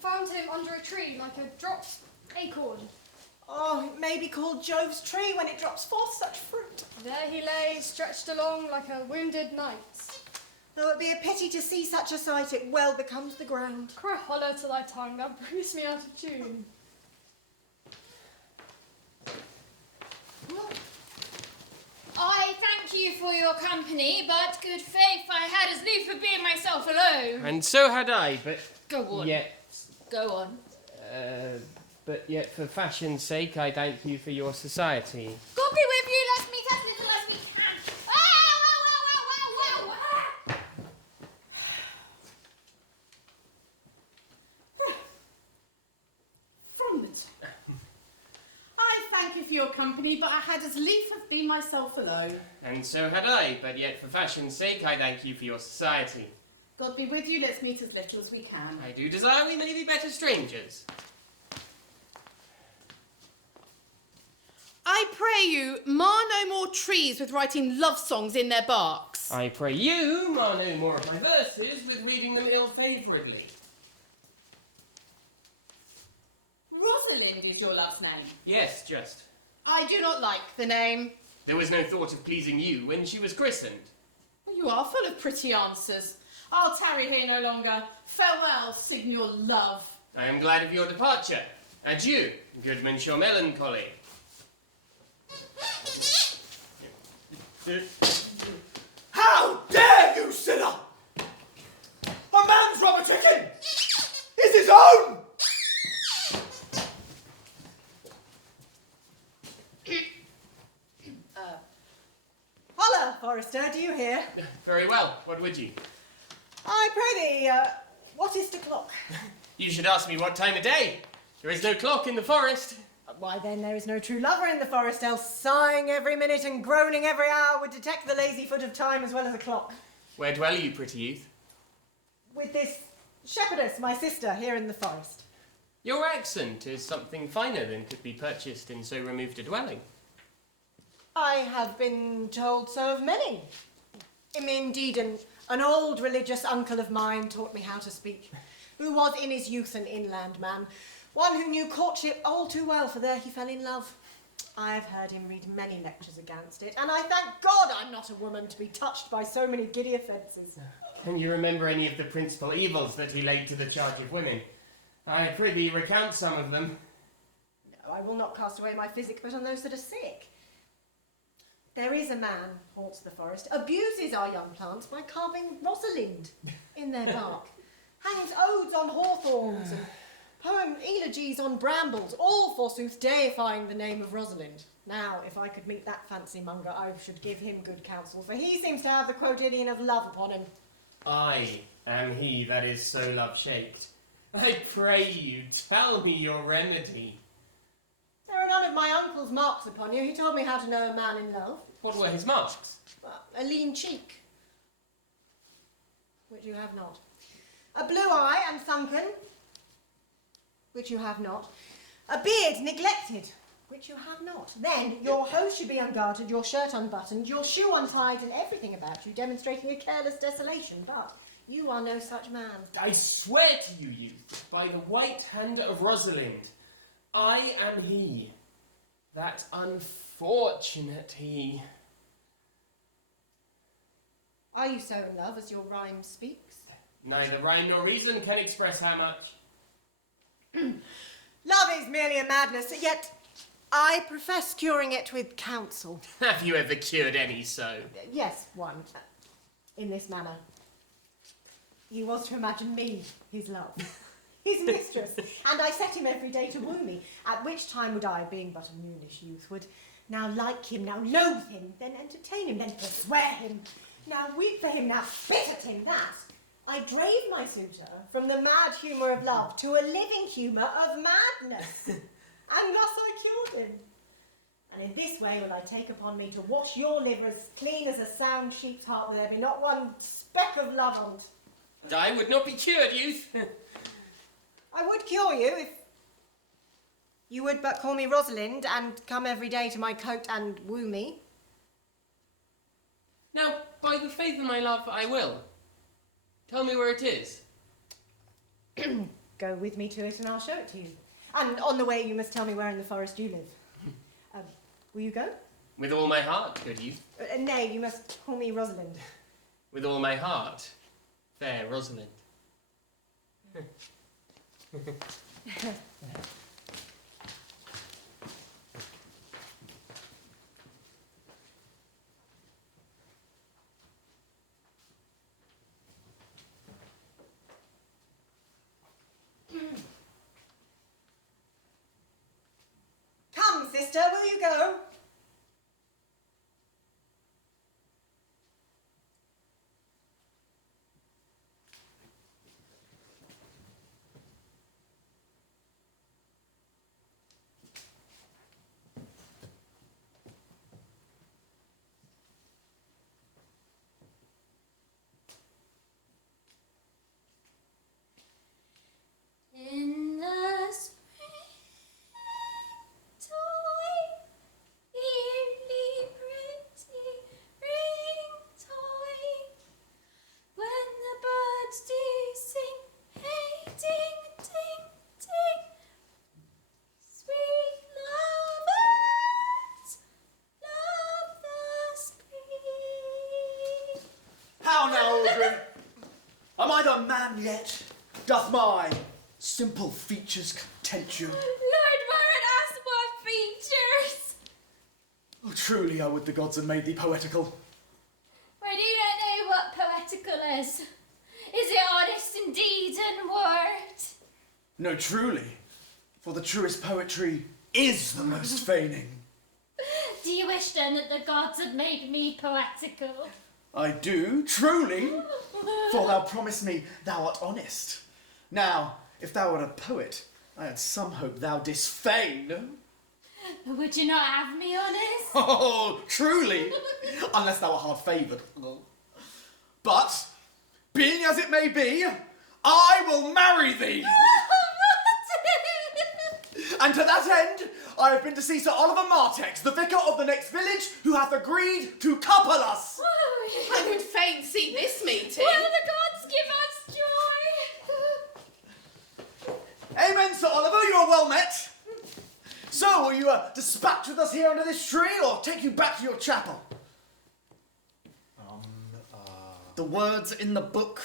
found him under a tree like a dropped acorn. Oh, it may be called Jove's tree when it drops forth such fruit. There he lay, stretched along like a wounded knight. Though it be a pity to see such a sight, it well becomes the ground. Cry hollow to thy tongue, thou bringest me out of tune. I thank you for your company, but good faith, I had as lief for being myself alone. And so had I, but Go on. yet, Go on. but yet for fashion's sake, I thank you for your society. God be with you, let's meet as little as we can. Ow, ow, ow, ow, ow, ow, ow. From it. I thank you for your company, but I had as lief have been myself alone. And so had I, but yet for fashion's sake, I thank you for your society. God be with you, let's meet as little as we can. I do desire we may be better strangers. I pray you, mar no more trees with writing love songs in their barks. I pray you mar no more of my verses with reading them ill-favouredly. Rosalind is your love's name. Yes, just. I do not like the name. There was no thought of pleasing you when she was christened. You are full of pretty answers. I'll tarry here no longer. Farewell, Signor Love. I am glad of your departure. Adieu, good Monsieur Melancholy. How dare you, sinner! A man's rubber chicken is his own! Holla, Forester, do you hear? Very well, what would you? I pray thee, what is the clock? You should ask me what time of day. There is no clock in the forest. Why then there is no true lover in the forest, else sighing every minute and groaning every hour would detect the lazy foot of time as well as a clock. Where dwell you, pretty youth? With this shepherdess, my sister, here in the forest. Your accent is something finer than could be purchased in so removed a dwelling. I have been told so of many. Indeed, an old religious uncle of mine taught me how to speak, who was in his youth an inland man, one who knew courtship all too well, for there he fell in love. I have heard him read many lectures against it, and I thank God I'm not a woman to be touched by so many giddy offences. Can you remember any of the principal evils that he laid to the charge of women? I prithee recount some of them. No, I will not cast away my physic, but on those that are sick. There is a man haunts the forest, abuses our young plants by carving Rosalind in their bark, hangs odes on hawthorns and poem elegies on brambles, all forsooth deifying the name of Rosalind. Now, if I could meet that fancy monger, I should give him good counsel, for he seems to have the quotidian of love upon him. I am he that is so love-shaped. I pray you, tell me your remedy. There are none of my uncle's marks upon you. He told me how to know a man in love. What were his marks? A lean cheek, which you have not. A blue eye and sunken, which you have not. A beard neglected, which you have not. Then your hose should be ungartered, your shirt unbuttoned, your shoe untied, and everything about you demonstrating a careless desolation. But you are no such man. I swear to you, youth, by the white hand of Rosalind, I am he, that unfortunate he. Are you so in love as your rhyme speaks? Neither rhyme nor reason can express how much. Love is merely a madness, yet I profess curing it with counsel. Have you ever cured any so? Yes, one. In this manner. He was to imagine me his love, his mistress, and I set him every day to woo me, at which time would I, being but a moonish youth, would now like him, now loathe him, then entertain him, then forswear him, now weep for him, now spit at him, that I drave my suitor from the mad humour of love to a living humour of madness, and thus I cured him. And in this way will I take upon me to wash your liver as clean as a sound sheep's heart, where there be not one speck of love on't. I would not be cured, youth. I would cure you if you would but call me Rosalind and come every day to my cote and woo me. Now, by the faith of my love, I will. Tell me where it is. Go with me to it and I'll show it to you. And on the way you must tell me where in the forest you live. Will you go? With all my heart, good youth. Nay, you must call me Rosalind. With all my heart, fair Rosalind. Come, sister, will you go? In the spring toy, dearly pretty ring toy, when the birds do sing, hey ding ding ding, sweet lovers love the spring. How now, Audrey? Am I the man yet? Doth my simple features content you? Lord Warren asked what features. Oh, truly, I would the gods had made thee poetical. I do not know what poetical is. Is it honest in deed and word? No, truly, for the truest poetry is the most feigning. Do you wish then that the gods had made me poetical? I do, truly, for thou promised me thou art honest. Now, if thou wert a poet, I had some hope thou didst feign. Would you not have me honest? Oh, truly, unless thou art hard-favoured. But, being as it may be, I will marry thee. And to that end, I have been to see Sir Oliver Martext, the vicar of the next village, who hath agreed to couple us. I would fain see this meeting. Will the gods give us joy? Amen, Sir Oliver, you are well met. So, will you dispatch with us here under this tree, or take you back to your chapel? The words in the book.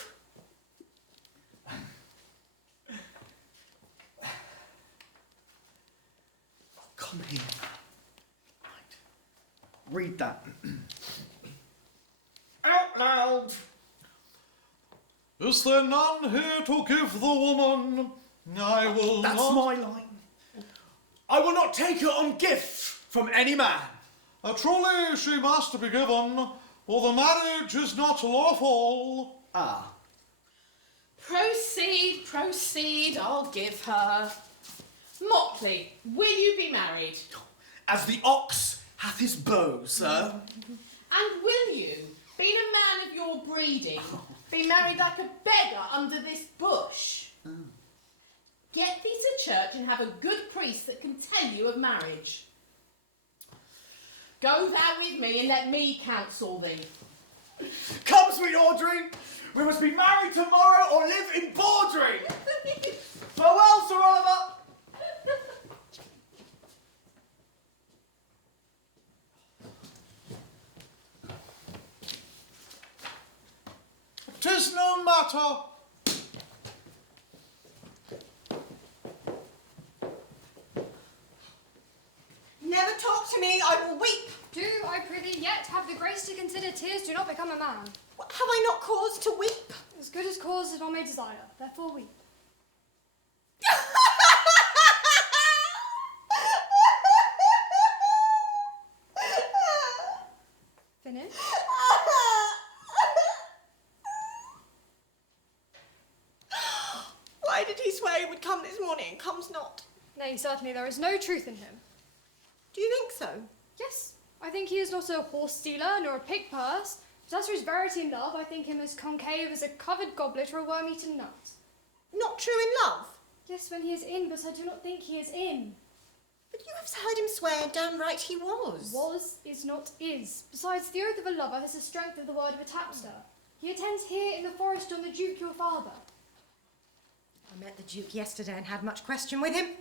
Come here. Right. Read that. Out loud. Is there none here to give the woman? I will That's not. my line. I will not take her on gift from any man. Truly she must be given, or the marriage is not lawful. Ah. Proceed, proceed, I'll give her. Motley, will you be married? As the ox hath his bow, sir. And will you, being a man of your breeding, be married like a beggar under this bush? Get thee to church and have a good priest that can tell you of marriage. Go thou with me and let me counsel thee. Come, sweet Audrey. We must be married tomorrow or live in bawdry. Farewell, Sir Oliver. 'Tis no matter. Never talk to me, I will weep. Do, I prithee, yet have the grace to consider tears do not become a man. Have I not cause to weep? As good as cause as one may desire, therefore weep. Finish? Why did he swear he would come this morning and comes not? Nay, certainly there is no truth in him. Do you think so? Yes, I think he is not a horse stealer nor a pig purse, but as for his verity in love, I think him as concave as a covered goblet or a worm-eaten nut. Not true in love? Yes, when he is in, but I do not think he is in. But you have heard him swear downright he was. Was is not is. Besides, the oath of a lover has the strength of the word of a tapster. He attends here in the forest on the Duke your father. I met the Duke yesterday and had much question with him.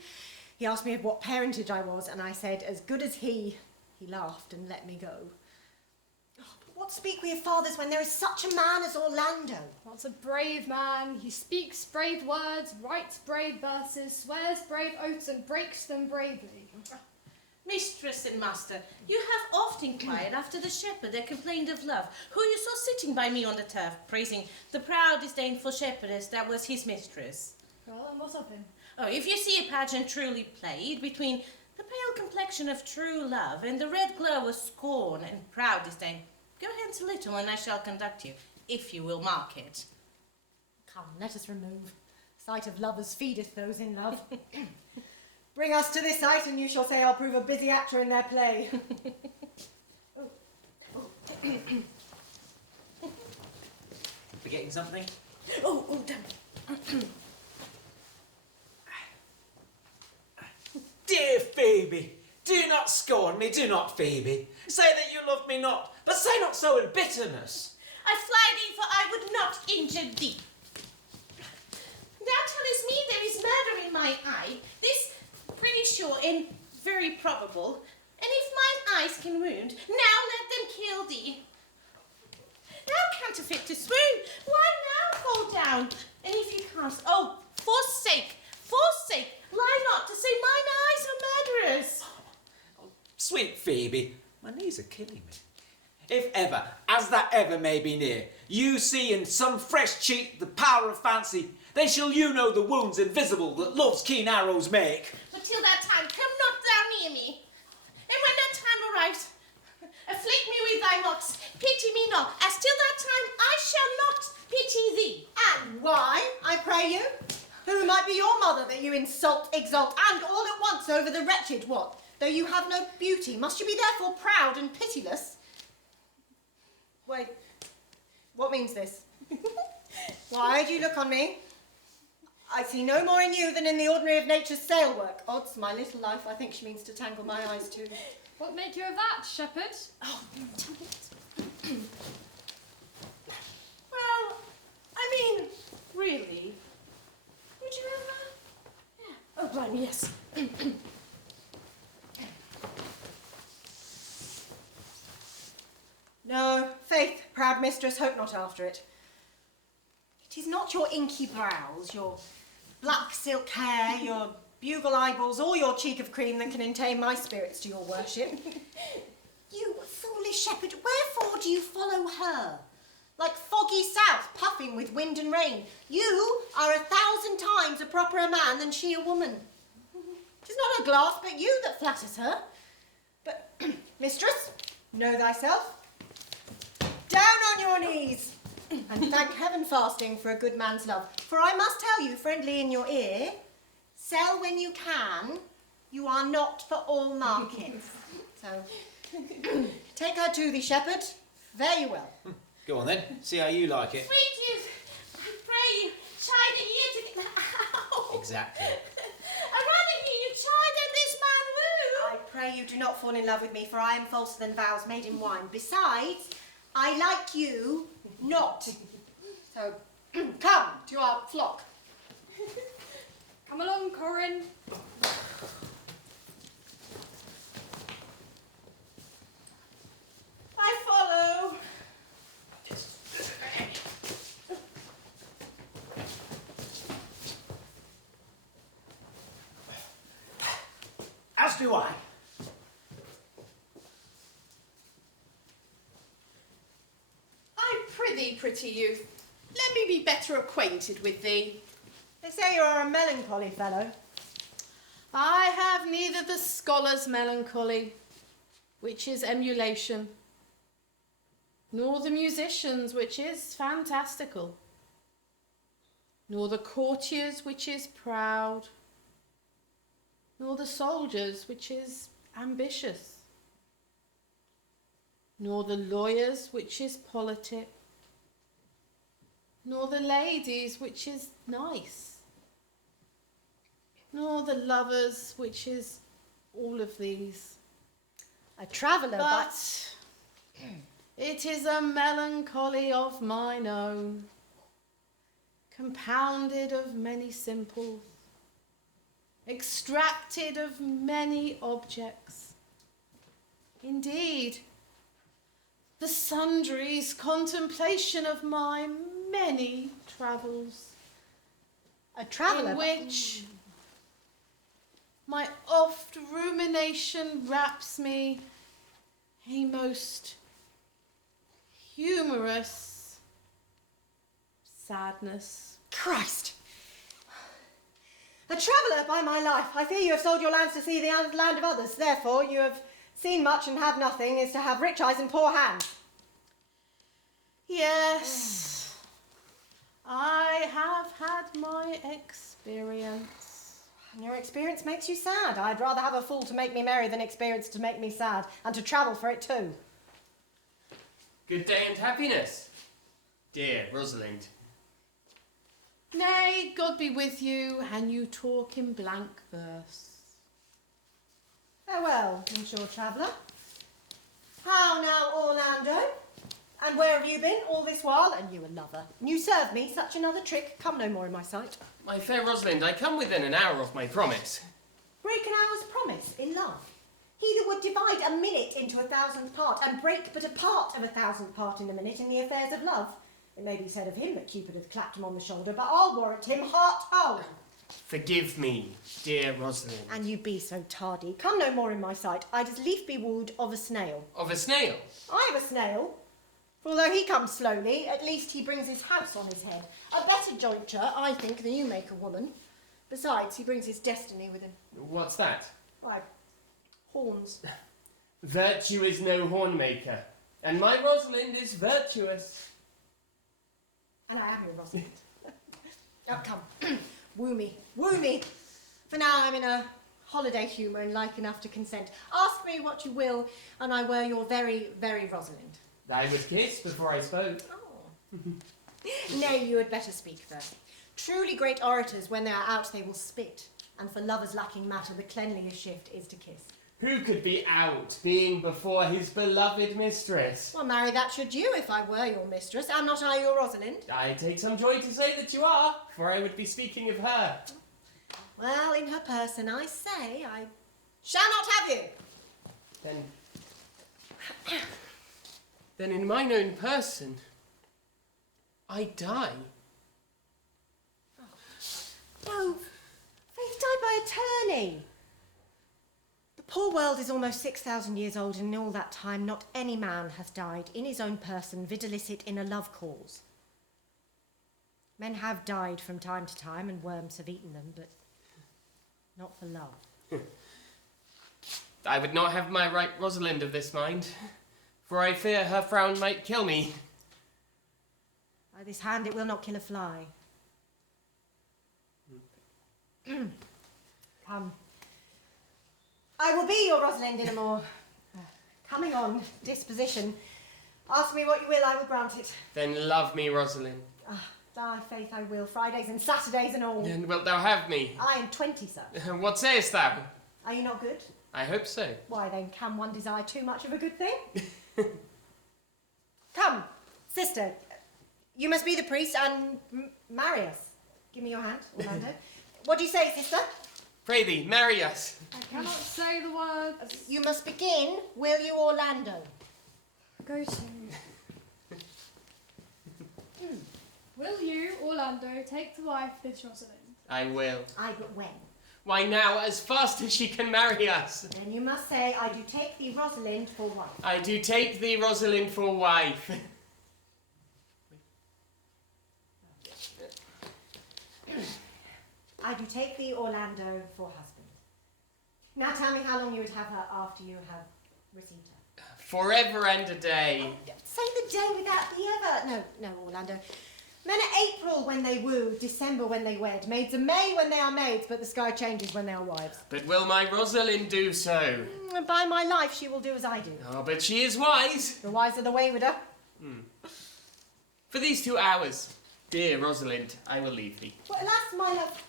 He asked me of what parentage I was, and I said, as good as he. He laughed and let me go. Oh, but What speak we of fathers when there is such a man as Orlando? What's a brave man? He speaks brave words, writes brave verses, swears brave oaths, and breaks them bravely. Mistress and master, you have oft inquired after the shepherd that complained of love, who you saw sitting by me on the turf, praising the proud disdainful shepherdess that was his mistress. Well, and what of him? Oh, if you see a pageant truly played between the pale complexion of true love and the red glow of scorn and proud disdain, go hence a little and I shall conduct you, if you will mark it. Come, let us remove. Sight of lovers feedeth those in love. Bring us to this sight, and you shall say I'll prove a busy actor in their play. Forgetting something? Oh, damn. Dear Phoebe, do not scorn me, do not, Phoebe. Say that you love me not, but say not so in bitterness. I fly thee, for I would not injure thee. Thou tellest me there is murder in my eye, this pretty sure and very probable, and if mine eyes can wound, now let them kill thee. Thou counterfeit to swoon, why now fall down? And if you can't, oh, forsake, lie not to say mine eyes are murderers. Sweet Phoebe, my knees are killing me. If ever, as that ever may be near, you see in some fresh cheek the power of fancy, then shall you know the wounds invisible that love's keen arrows make. But till that time, come not thou near me. And when that time arrives, afflict me with thy mocks, pity me not, as till that time I shall not pity thee. And why, I pray you? Who might be your mother that you insult, exalt, and all at once over the wretched? What? Though you have no beauty, must you be therefore proud and pitiless? Wait, what means this? Why do you look on me? I see no more in you than in the ordinary of nature's sail work. Odds my little life, I think she means to tangle my eyes too. What make you of that, shepherd? Oh, well, I mean, really, would you ever? Yeah. Oh, blimey, yes. No, faith, proud mistress, hope not after it. It is not your inky brows, your black silk hair, your bugle eyeballs, or your cheek of cream that can entain my spirits to your worship. You foolish shepherd, wherefore do you follow her? Like foggy south, puffing with wind and rain. You are 1,000 times a properer man than she a woman. 'Tis not her glass, but you that flatters her. But, mistress, know thyself. Down on your knees, and thank heaven fasting for a good man's love. For I must tell you, friendly in your ear, sell when you can, you are not for all markets. So, take her to thee, shepherd. Fare you well. Go on then, see how you like it. Sweet youth, I pray you, chide the ear to get out. Exactly. I'd rather hear you chide than this man woo. I pray you do not fall in love with me, for I am falser than vows made in wine. Besides, I like you not. So, come to our flock. Come along, Corin. I follow. As do I. I prithee, pretty youth, let me be better acquainted with thee. They say you are a melancholy fellow. I have neither the scholar's melancholy, which is emulation, nor the musician's, which is fantastical, nor the courtier's, which is proud, nor the soldier's, which is ambitious, nor the lawyer's, which is politic, nor the lady's, which is nice, nor the lover's, which is all of these. A traveller, But it is a melancholy of mine own, compounded of many simples, extracted of many objects. Indeed, the sundries contemplation of my many travels. A traveller? In which my oft rumination wraps me a most humorous sadness. Christ! A traveller, by my life. I fear you have sold your lands to see the land of others. Therefore, you have seen much and have nothing, is to have rich eyes and poor hands. Yes, I have had my experience. And your experience makes you sad. I'd rather have a fool to make me merry than experience to make me sad, and to travel for it too. Good day and happiness, dear Rosalind. Nay, God be with you, and you talk in blank verse. Farewell, inshore traveller. How now, Orlando? And where have you been all this while? And you a lover. And you serve me such another trick. Come no more in my sight. My fair Rosalind, I come within an hour of my promise. Break an hour's promise in love. He that would divide a minute into 1,000th part, and break but a part of 1,000th part in a minute in the affairs of love. It may be said of him that Cupid hath clapped him on the shoulder, but I'll warrant him heart whole. Forgive me, dear Rosalind. And you be so tardy. Come no more in my sight. I'd as lief be wooed of a snail. Of a snail? I have a snail. For although he comes slowly, at least he brings his house on his head. A better jointure, I think, than you make a woman. Besides, he brings his destiny with him. What's that? Why, horns. Virtue is no hornmaker, and my Rosalind is virtuous. And I am your Rosalind. Oh, come. Woo me. Woo me. For now I'm in a holiday humour and like enough to consent. Ask me what you will, and I were your very, very Rosalind. I would kiss before I spoke. Oh. Nay, you had better speak first. Truly great orators, when they are out, they will spit. And for lovers lacking matter, the cleanliest shift is to kiss. Who could be out, being before his beloved mistress? Well, marry, that should you, if I were your mistress. Am not I your Rosalind? I take some joy to say that you are, for I would be speaking of her. Well, in her person, I say, I shall not have you. Then in mine own person, I die. No, Faith died by attorney. The poor world is almost 6,000 years old, and in all that time not any man hath died in his own person, videlicet in a love cause. Men have died from time to time, and worms have eaten them, but not for love. I would not have my right Rosalind of this mind, for I fear her frown might kill me. By this hand it will not kill a fly. Come. I will be your Rosalind in a more coming on disposition. Ask me what you will, I will grant it. Then love me, Rosalind. Die, Faith, I will. Fridays and Saturdays and all. And wilt thou have me? I am 20, sir. What sayest thou? Are you not good? I hope so. Why then, can one desire too much of a good thing? Come, sister. You must be the priest and marry us. Give me your hand, Orlando. What do you say, sister? Pray thee, marry us. I cannot say the words. You must begin, will you, Orlando? Go to. Will you, Orlando, take to wife this Rosalind? I will. Aye, but when? Why now, as fast as she can marry us. Then you must say, I do take thee, Rosalind, for wife. I do take thee, Rosalind, for wife. I do take thee, Orlando, for husband. Now tell me how long you would have her after you have received her. Forever and a day. Say the day without the ever. No, Orlando. Men are April when they woo, December when they wed. Maids are May when they are maids, but the sky changes when they are wives. But will my Rosalind do so? By my life, she will do as I do. Oh, but she is wise. The wiser the waywarder. For these 2 hours, dear Rosalind, I will leave thee. Well, alas, my love,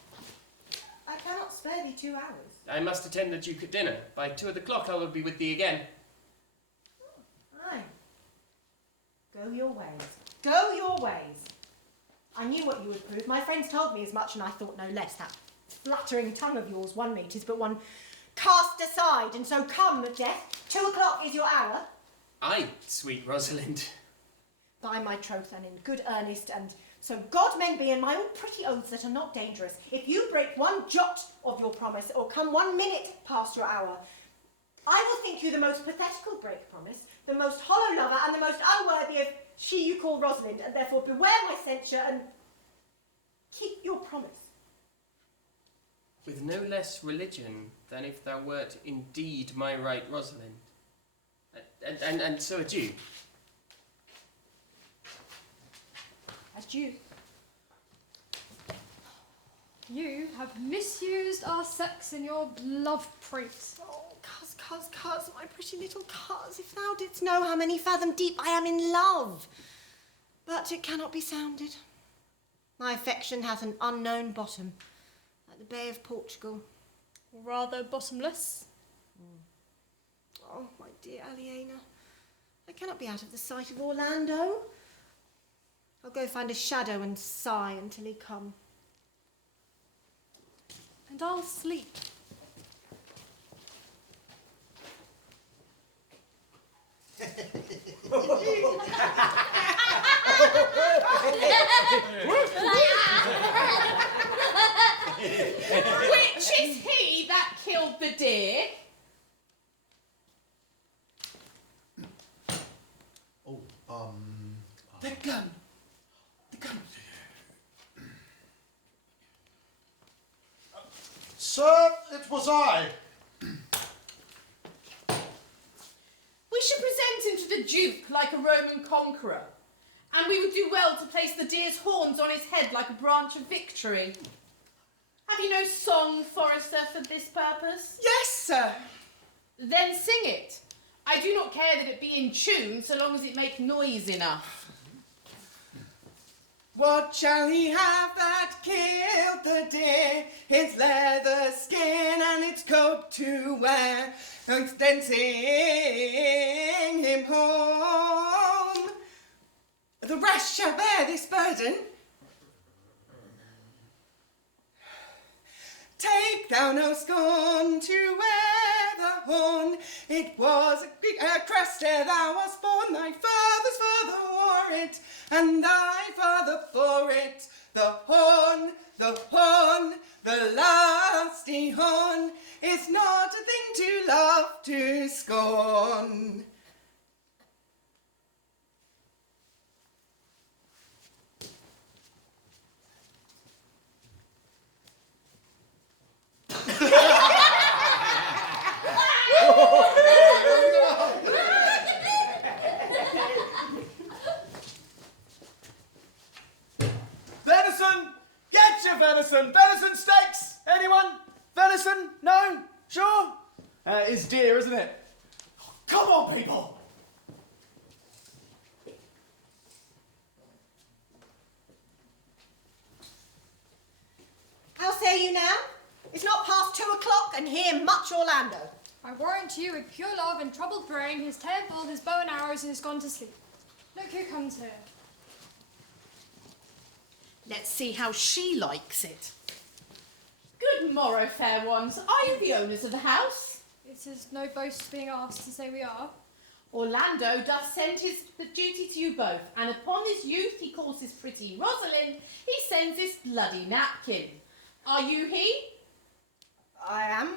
I cannot spare thee 2 hours. I must attend the Duke at dinner. By 2 o'clock I will be with thee again. Aye. Go your ways. Go your ways. I knew what you would prove. My friends told me as much, and I thought no less. That fluttering tongue of yours, one meet is but one cast aside, and so come, Death. 2 o'clock is your hour. Aye, sweet Rosalind. By my troth and in good earnest, and so God men be and my own pretty oaths that are not dangerous, if you break one jot of your promise, or come 1 minute past your hour, I will think you the most pathetical break promise, the most hollow lover, and the most unworthy of she you call Rosalind, and therefore beware my censure, and keep your promise. With no less religion than if thou wert indeed my right Rosalind. And so adieu. Adieu. You have misused our sex in your love praise. Oh, cuz, my pretty little cuz, if thou didst know how many fathom deep I am in love. But it cannot be sounded. My affection hath an unknown bottom, like the Bay of Portugal. Rather bottomless. Oh, my dear Aliena, I cannot be out of the sight of Orlando. I'll go find a shadow and sigh until he come. And I'll sleep. Which is he that killed the deer? The gun. The gun. Sir, it was I. We should present him to the Duke like a Roman conqueror, and we would do well to place the deer's horns on his head like a branch of victory. Have you no song, Forester, for this purpose? Yes, sir. Then sing it. I do not care that it be in tune, so long as it make noise enough. What shall he have that killed the deer? His leather skin and its coat to wear. Then sing him home. The rest shall bear this burden. Take thou no scorn to wear the horn. It was a crest ere thou wast born. Thy father's father wore it, and thy father for it. The horn, the lusty horn, is not a thing to love to scorn. Venison! Get your venison! Venison steaks! Anyone? Venison? No? Sure? It's deer, isn't it? Come on, people! How say you now? It's not past 2 o'clock, and here much Orlando. I warrant you, with pure love and troubled brain, his temple, his bow and arrows, and is gone to sleep. Look who comes here. Let's see how she likes it. Good morrow, fair ones. Are you the owners of the house? It is no boast being asked to say we are. Orlando doth send the duty to you both, and upon his youth he calls his pretty Rosalind, he sends this bloody napkin. Are you he? I am.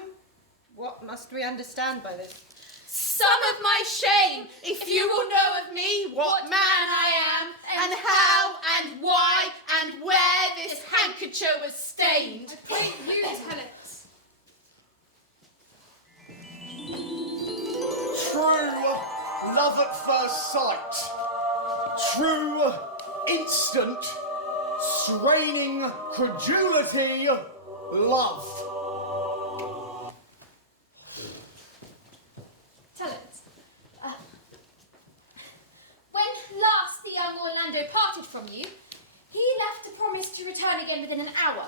What must we understand by this? Son of my shame, if you will know of me what man I am, and how, and why, and where this handkerchief was stained. I pray you tell it. True love at first sight. True instant straining credulity love. Tell it. When last the young Orlando parted from you, he left a promise to return again within an hour.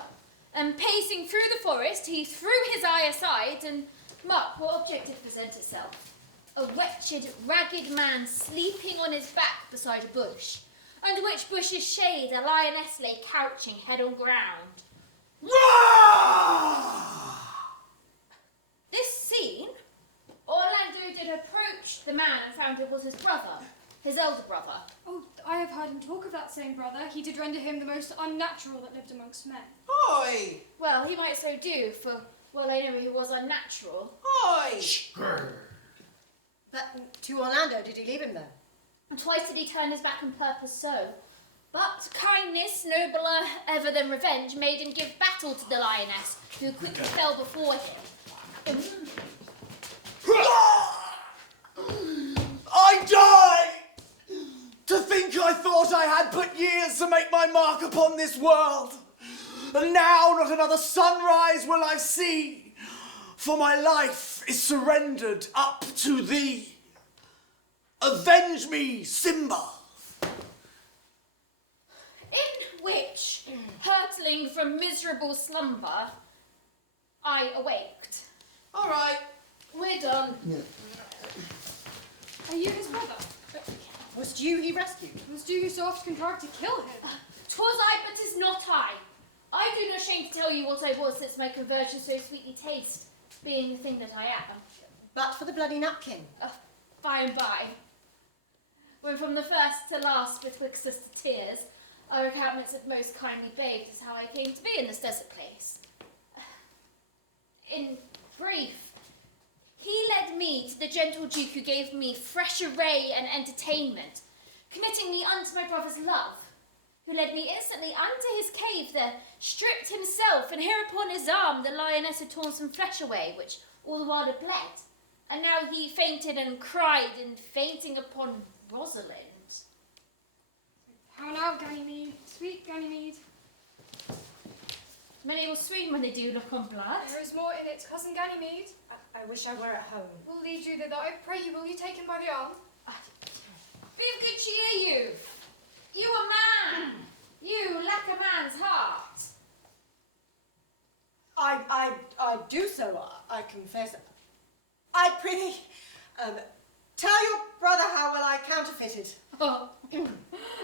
And pacing through the forest, he threw his eye aside, and mark what object did present itself. A wretched, ragged man sleeping on his back beside a bush, under which bush's shade a lioness lay couching head on ground. This scene, Orlando did approach approached the man and found it was his brother, his elder brother. Oh, I have heard him talk of that same brother. He did render him the most unnatural that lived amongst men. Oi! Well, he might so do, for well I know he was unnatural. Oi! But to Orlando, did he leave him there? And twice did he turn his back on purpose so. But kindness, nobler ever than revenge, made him give battle to the lioness, who quickly fell before him. I die! To think I thought I had but years to make my mark upon this world. And now not another sunrise will I see, for my life is surrendered up to thee. Avenge me, Simba! In which, hurtling from miserable slumber, I awaked. All right, we're done. Are you his brother? Was you he rescued? Was you who so often contrived to kill him? 'Twas I, but 'tis not I. I do not shame to tell you what I was since my conversion so sweetly taste, being the thing that I am. But for the bloody napkin. By and by, when from the first to last betwixt us the tears, our countenance had most kindly bathed is how I came to be in this desert place. In brief, he led me to the gentle Duke who gave me fresh array and entertainment, committing me unto my brother's love, who led me instantly unto his cave there, stripped himself, and hereupon his arm the lioness had torn some flesh away, which all the while had bled, and now he fainted and cried, and fainting upon Rosalind. How now, Ganymede? Sweet Ganymede. Many will swoon when they do look on blood. There is more in it, cousin Ganymede. I wish I were at home. We'll lead you thither. I pray you, will you take him by the arm? Be of good cheer, you. You a man. You lack a man's heart. I do so, I confess. I prithee, tell your brother how well I counterfeited. Oh,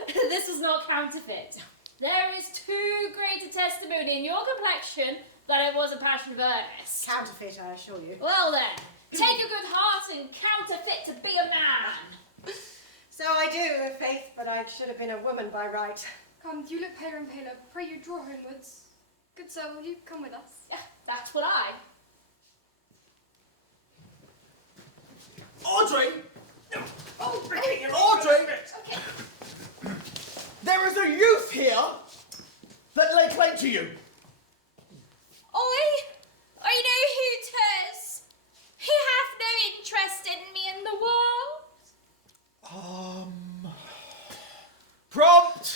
this is not counterfeit. There is too great a testimony in your complexion that it was a passion of earnest. Counterfeit, I assure you. Well then, take a good heart and counterfeit to be a man. So I do, faith, but I should have been a woman by right. Come, you look paler and paler. Pray you draw homewards. Good sir, will you come with us? Yeah, that's what I. Audrey! Oh, Audrey! Okay. There is a youth here that lay claim to you. I know who 'tis. He hath no interest in me in the world. Prompt!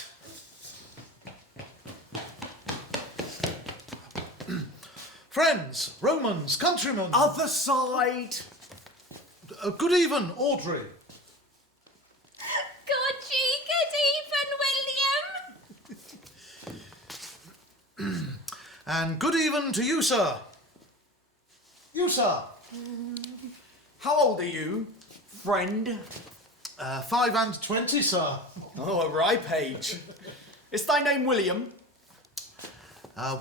Friends, Romans, countrymen. Other side. Good even, Audrey. Good even, William. And good even to you, sir. You, sir. How old are you, friend? 5 and 20, sir. Oh, a ripe age. Is thy name William?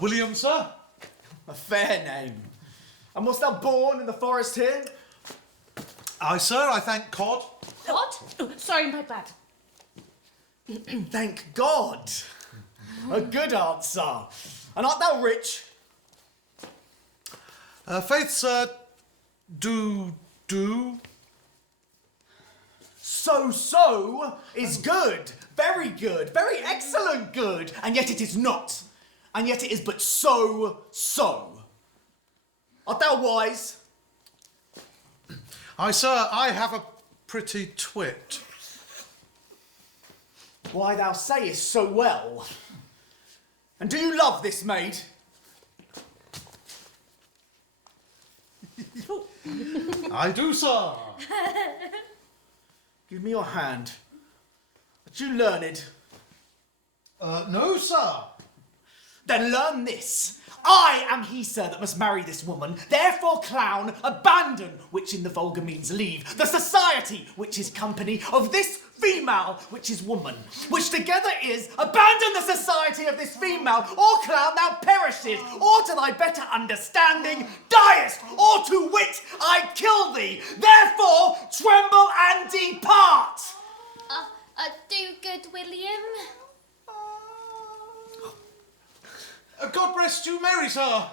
William, sir. A fair name. And wast thou born in the forest here? Aye, sir, I thank God. What? Oh, sorry, my bad. Thank God. A good answer. And art thou rich? Faith, sir, do. So is good. Very good. Very excellent good. And yet it is not. And yet it is but so. Art thou wise? Aye, sir, I have a pretty twit. Why, thou sayest so well. And do you love this maid? I do, sir. Give me your hand. Art you learned? No, sir. Then learn this. I am he, sir, that must marry this woman. Therefore, clown, abandon, which in the vulgar means leave, the society, which is company, of this female, which is woman, which together is abandon the society of this female, or clown, thou perishest, or to thy better understanding diest, or to wit, I kill thee. Therefore, tremble and depart. Do good, William. God rest you, merry sir.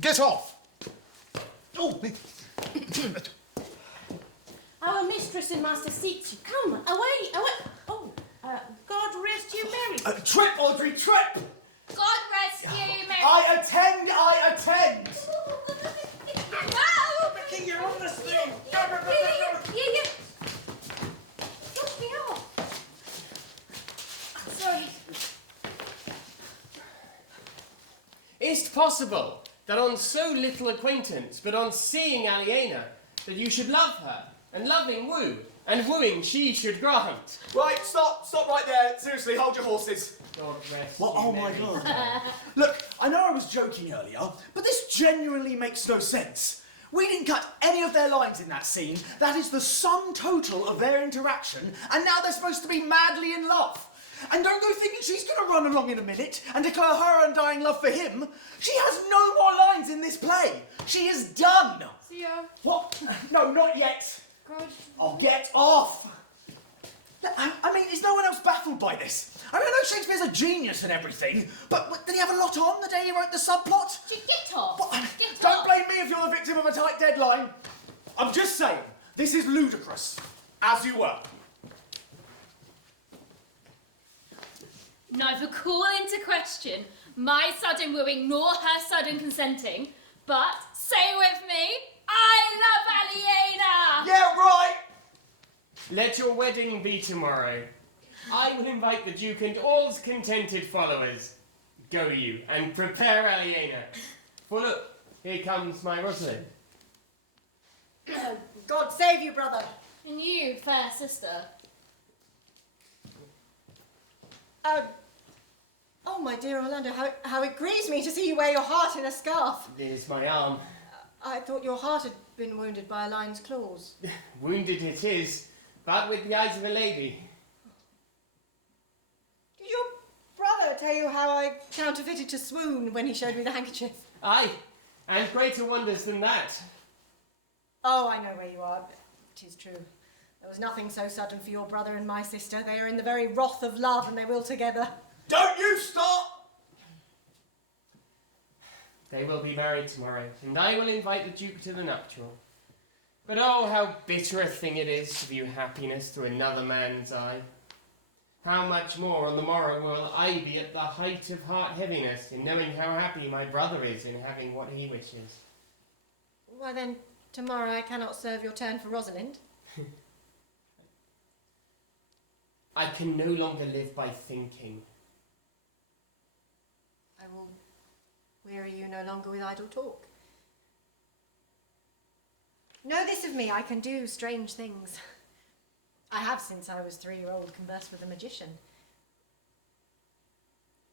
Get off. Oh, Our mistress and master seeks you. Come, away, away. Oh, God rest you, merry. Trip, Audrey, trip. God rest you, Mary. I attend. No! Micky, you're on this thing. Yeah. Push me off. Sorry. Is it possible that on so little acquaintance, but on seeing Aliena, that you should love her, and loving woo, and wooing she should grant? Right, stop right there. Seriously, hold your horses. God rest What? you, Oh my Mary. God. Look, I know I was joking earlier, but this genuinely makes no sense. We didn't cut any of their lines in that scene. That is the sum total of their interaction, and now they're supposed to be madly in love. And don't go thinking she's going to run along in a minute and declare her undying love for him. She has no more lines in this play. She is done. See ya. What? No, not yet. God. Oh, get off. I mean, is no one else baffled by this? I mean, I know Shakespeare's a genius and everything, but did he have a lot on the day he wrote the subplot? Get off. Don't blame me if you're the victim of a tight deadline. I'm just saying, this is ludicrous. As you were. Neither call into question my sudden wooing nor her sudden consenting, but say with me, I love Aliena! Yeah, right! Let your wedding be tomorrow. I will invite the Duke and all's contented followers. Go you, and prepare Aliena. For look, here comes my Rosalind. God save you, brother. And you, fair sister. Oh, my dear Orlando, how it grieves me to see you wear your heart in a scarf. It is my arm. I thought your heart had been wounded by a lion's claws. Wounded it is, but with the eyes of a lady. Did your brother tell you how I counterfeited to swoon when he showed me the handkerchief? Aye, and greater wonders than that. Oh, I know where you are. It is true. There was nothing so sudden for your brother and my sister. They are in the very wrath of love, and they will together. Don't you stop! They will be married tomorrow, and I will invite the Duke to the nuptial. But oh, how bitter a thing it is to view happiness through another man's eye. How much more on the morrow will I be at the height of heart heaviness in knowing how happy my brother is in having what he wishes. Why then, tomorrow I cannot serve your turn for Rosalind. I can no longer live by thinking. I will weary you no longer with idle talk. Know this of me, I can do strange things. I have since I was 3-year-old conversed with a magician.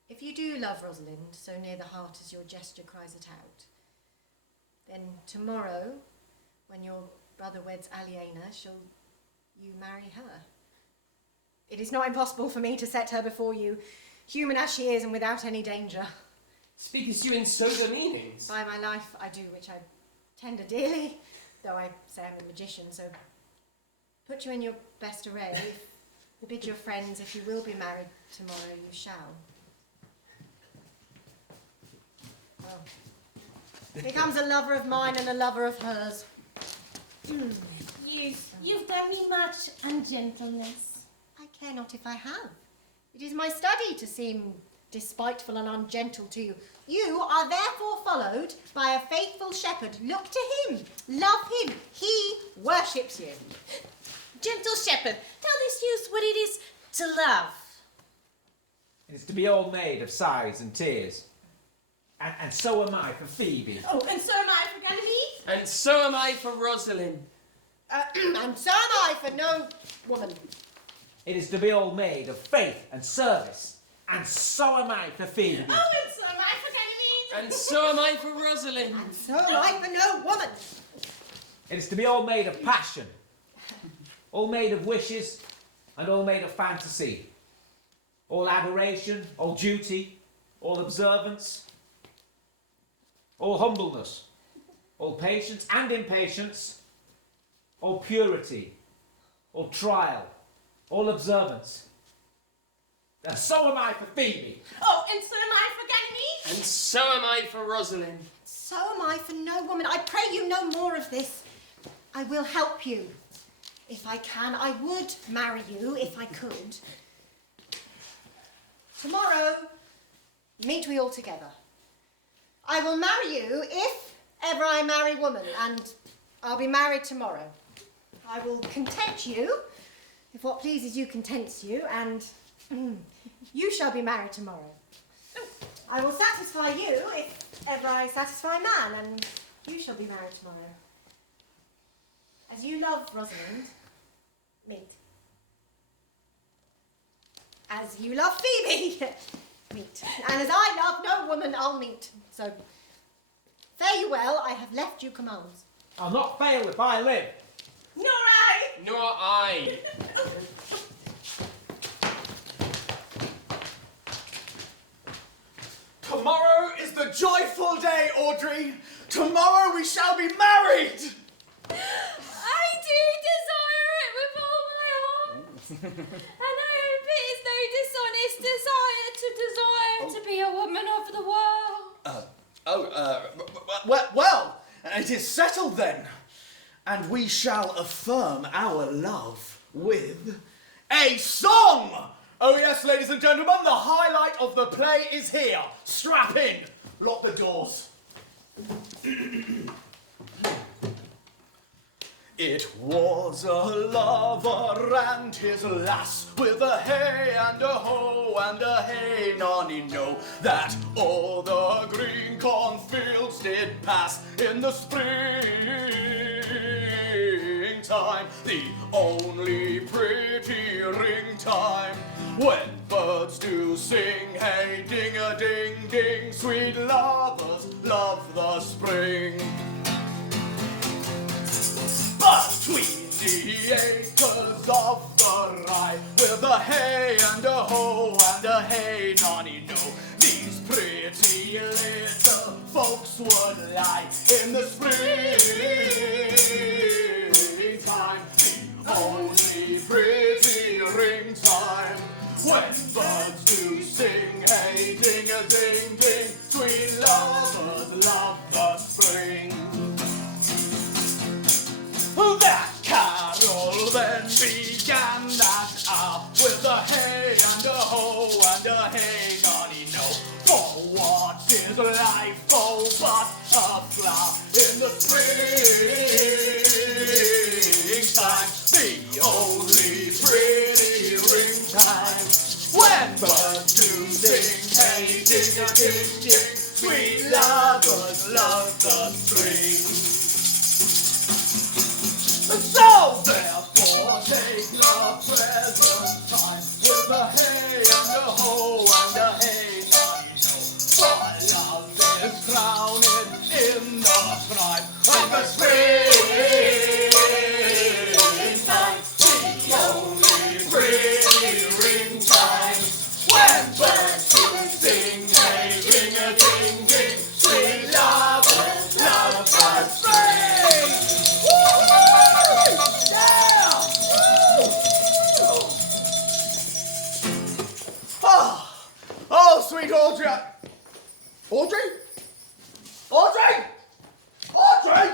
If you do love Rosalind so near the heart as your gesture cries it out, then tomorrow, when your brother weds Aliena, shall you marry her? It is not impossible for me to set her before you, human as she is and without any danger. Speakest you in sober meanings? By my life I do, which I tender dearly, though I say I'm a magician, so put you in your best array. Bid your friends, if you will be married tomorrow, you shall. Well, here comes a lover of mine and a lover of hers. You've done me much ungentleness. I care not if I have. It is my study to seem despiteful and ungentle to you. You are therefore followed by a faithful shepherd. Look to him, love him, he worships you. Gentle shepherd, tell this youth what it is to love. It is to be all made of sighs and tears. And so am I for Phebe. Oh, and so am I for Ganymede. And so am I for Rosalind. And so am I for no woman. It is to be all made of faith and service. And so am I for Phoebe. Oh, and so am I for Ganymede. And so am I for Rosalind. And so am I for no woman. It is to be all made of passion, all made of wishes, and all made of fantasy. All adoration, all duty, all observance, all humbleness, all patience and impatience, all purity, all trial, all observance. And so am I for Phoebe. Oh, and so am I for Ganymede. And so am I for Rosalind. So am I for no woman. I pray you no more of this. I will help you. If I can, I would marry you if I could. Tomorrow, meet we all together. I will marry you if ever I marry woman, and I'll be married tomorrow. I will content you if what pleases you contents you, and you shall be married tomorrow. I will satisfy you if ever I satisfy man, and you shall be married tomorrow. As you love Rosalind, meet. As you love Phoebe, meet. And as I love no woman, I'll meet. So, fare you well, I have left you commands. I'll not fail if I live. Nor I. Nor I. Tomorrow is the joyful day, Audrey. Tomorrow we shall be married. I do desire it with all my heart. And I hope it is no dishonest desire to be a woman of the world. Well, it is settled then. And we shall affirm our love with a song. Oh yes, ladies and gentlemen, the highlight of the play is here. Strap in. Lock the doors. It was a lover and his lass, with a hey and a ho and a hey nonny no, that all the green cornfields did pass in the springtime, the only pretty ring time, when birds do sing, hey ding-a-ding-ding, sweet lovers love the spring. Between the acres of the rye, with a hey and a ho and a hey nonny no, these pretty little folks would lie in the springtime, the only pretty ring time, when birds do sing, hey ding-a-ding-ding, sweet lovers love the spring. That carol then began that hour, with a hey and a ho and a hey nonny no, for what is life, oh but a flower in the springtime, the only pretty ring time, when birds do sing, hey ding-a-ding-ding, sweet lovers love the spring. So therefore take the present time, with a hey and a ho and a hey nonny no, for love is drowning in the prime of the springtime, the only pretty ring time, when birds do sing, hey ring-a-ding-ding, sweet lovers love the spring. Oh, sweet Audrey. Audrey? Audrey? Audrey?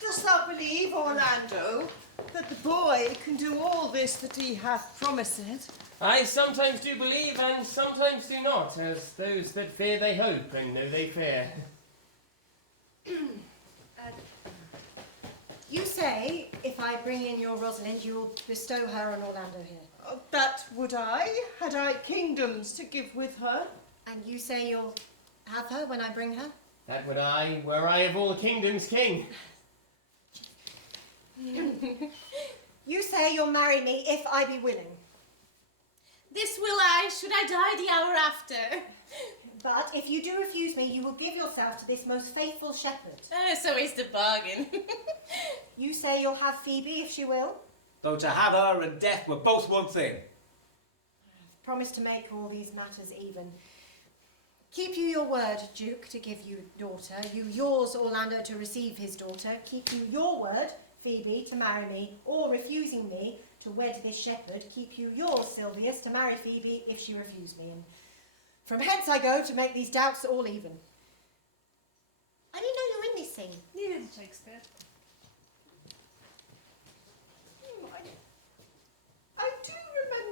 Dost thou believe, Orlando, that the boy can do all this that he hath promised? I sometimes do believe and sometimes do not, as those that fear they hope and know they fear. You say, if I bring in your Rosalind, you will bestow her on Orlando here. Oh, that would I, had I kingdoms to give with her. And you say you'll have her when I bring her? That would I, were I of all kingdoms king. You say you'll marry me if I be willing. This will I, should I die the hour after. But if you do refuse me, you will give yourself to this most faithful shepherd. So is the bargain. You say you'll have Phebe if she will. Though to have her and death were both one thing. Promise to make all these matters even. Keep you your word, Duke, to give you daughter. You yours, Orlando, to receive his daughter. Keep you your word, Phebe, to marry me, or refusing me to wed this shepherd. Keep you yours, Silvius, to marry Phebe if she refuse me. And from hence I go to make these doubts all even. I didn't know you were in this thing. Neither did Shakespeare. I do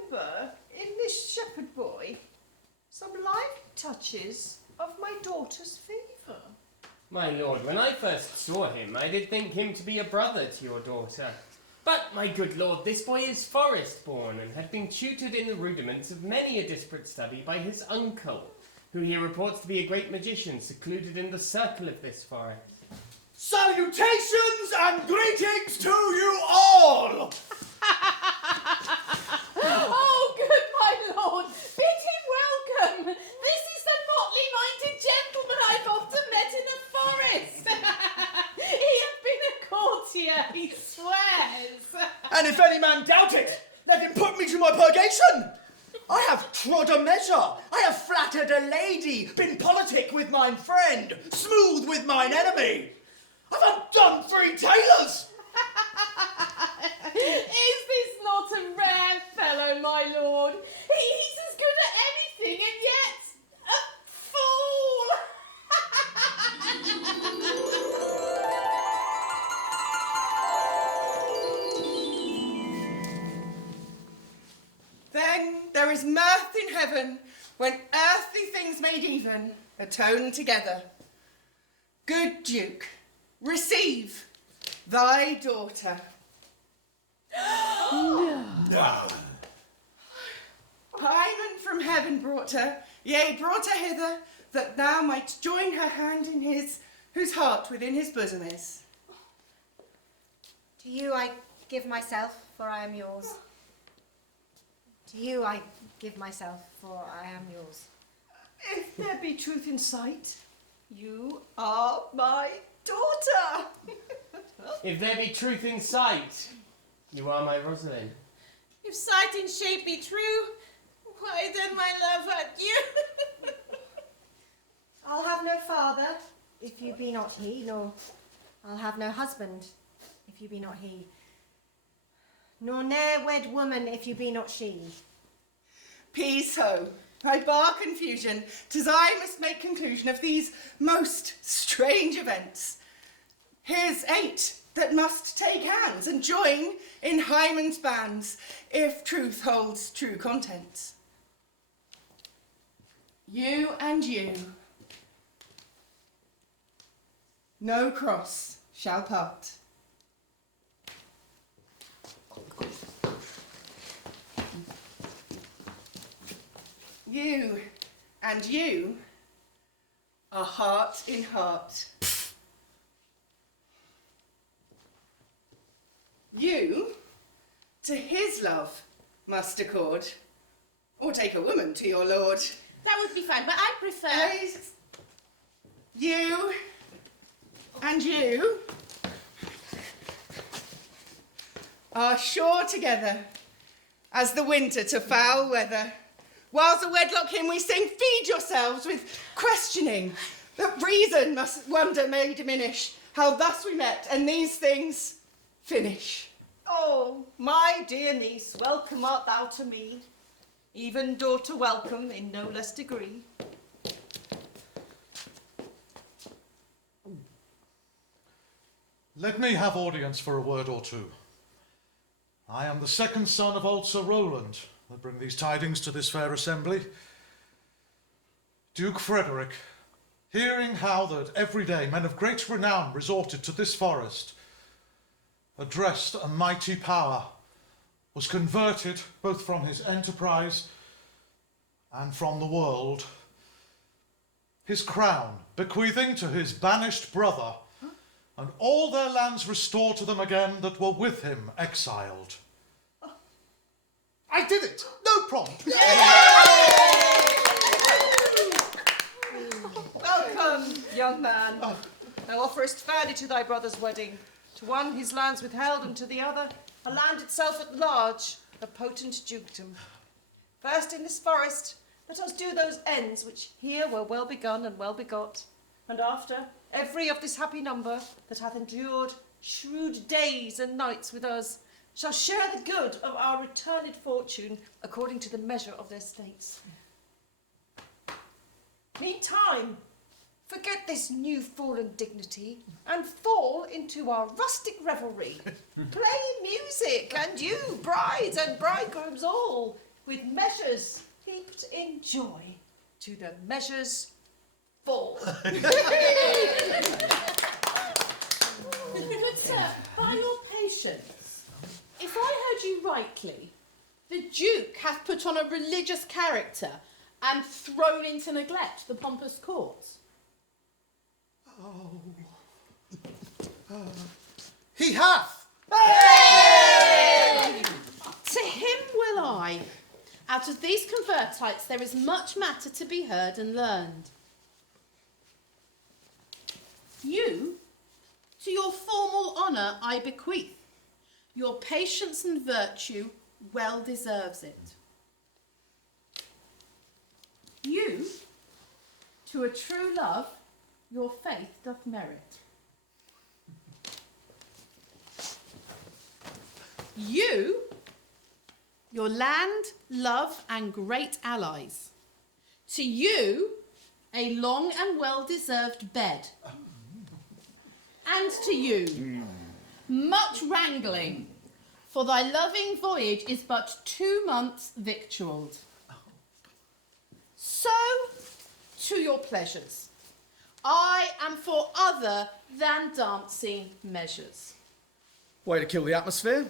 remember in this shepherd boy some light touches of my daughter's favour. My lord, when I first saw him, I did think him to be a brother to your daughter. But, my good lord, this boy is forest-born and had been tutored in the rudiments of many a disparate study by his uncle, who he reports to be a great magician secluded in the circle of this forest. Salutations and greetings to you all! Oh, good my lord, bid him welcome. This is the motley-minded gentleman I've often met in the forest. He hath been a courtier, he swears. And if any man doubt it, let him put me to my purgation. I have trod a measure, I have flattered a lady, been politic with mine friend, smooth with mine enemy. I've undone 3 tailors. Is this not a rare fellow, my lord? He's as good at anything and yet a fool. Then there is mirth in heaven when earthly things made even atone together. Good Duke, receive thy daughter. No. Hymen from heaven brought her, yea, brought her hither, that thou might join her hand in his, whose heart within his bosom is. To you I give myself, for I am yours. To you I give myself, for I am yours. If there be truth in sight, you are my daughter. If there be truth in sight, you are my Rosalind. If sight and shape be true, why then, my love, adieu. I'll have no father, if you be not he, nor I'll have no husband, if you be not he, nor ne'er wed woman, if you be not she. Peace ho, I bar confusion, 'tis I must make conclusion of these most strange events. Here's 8 that must take hands and join in Hymen's bands, if truth holds true contents. You and you, no cross shall part. You and you are heart in heart. You to his love must accord, or take a woman to your lord. That would be fine, but I prefer... You and you are sure together as the winter to foul weather. Whilst a wedlock hymn we sing, feed yourselves with questioning, that reason must wonder may diminish, how thus we met, and these things finish. Oh, my dear niece, welcome art thou to me, even daughter welcome in no less degree. Let me have audience for a word or two. I am the second son of old Sir Roland that bring these tidings to this fair assembly. Duke Frederick, hearing how that every day men of great renown resorted to this forest, addressed a mighty power, was converted both from his enterprise and from the world, his crown bequeathing to his banished brother, and all their lands restored to them again that were with him exiled. I did it! No problem! Welcome, young man. Thou offerest fairly to thy brother's wedding. To one his lands withheld, and to the other a land itself at large, a potent dukedom. First in this forest, let us do those ends which here were well begun and well begot, and after, every of this happy number that hath endured shrewd days and nights with us shall share the good of our returned fortune according to the measure of their states. Meantime, forget this new-fallen dignity and fall into our rustic revelry. Play music, and you, brides and bridegrooms all, with measures heaped in joy, to the measures full. Good sir, by your patience, if I heard you rightly, the Duke hath put on a religious character and thrown into neglect the pompous cause. He hath! To him will I. Out of these convertites there is much matter to be heard and learned. You, to your formal honour I bequeath. Your patience and virtue well deserves it. You, to a true love, your faith doth merit. You, your land, love, and great allies. To you, a long and well-deserved bed. And to you, much wrangling, for thy loving voyage is but 2 months victualled. So, to your pleasures. I am for other than dancing measures. Way to kill the atmosphere.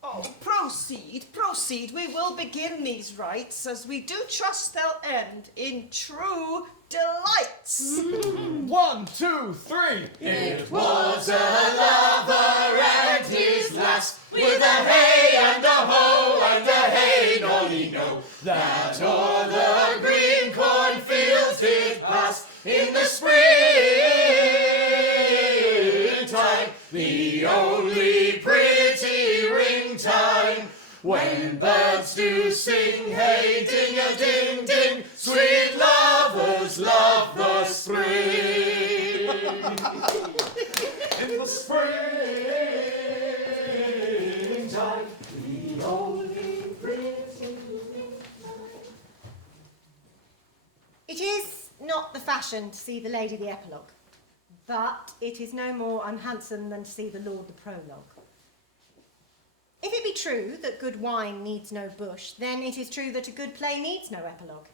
Oh, proceed, proceed. We will begin these rites, as we do trust they'll end in true delights. 1, 2, 3. It was a lover and his lass, with a hey and a ho and a hey nonny no, that o'er the green cornfields did pass in the springtime, the only pretty ring time, when birds do sing, hey ding-a-ding ding, sweet lovers love the spring. In the springtime, the only pretty ring time. It is not the fashion to see the lady the epilogue, but it is no more unhandsome than to see the lord the prologue. If it be true that good wine needs no bush, then it is true that a good play needs no epilogue.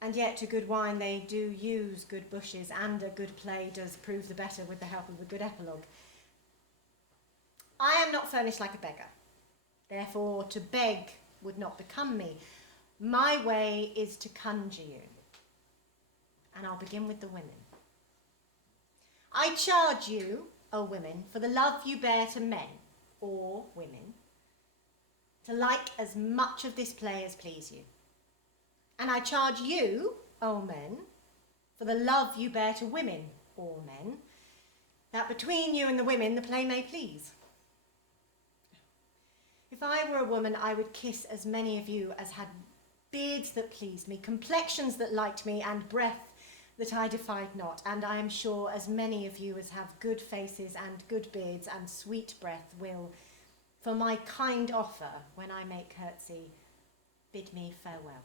And yet to good wine they do use good bushes, and a good play does prove the better with the help of a good epilogue. I am not furnished like a beggar, therefore to beg would not become me. My way is to conjure you, and I'll begin with the women. I charge you, O women, for the love you bear to men, or women, to like as much of this play as please you. And I charge you, O men, for the love you bear to women, or men, that between you and the women the play may please. If I were a woman, I would kiss as many of you as had beards that pleased me, complexions that liked me, and breath that I defied not, and I am sure as many of you as have good faces and good beards and sweet breath will, for my kind offer, when I make curtsy, bid me farewell.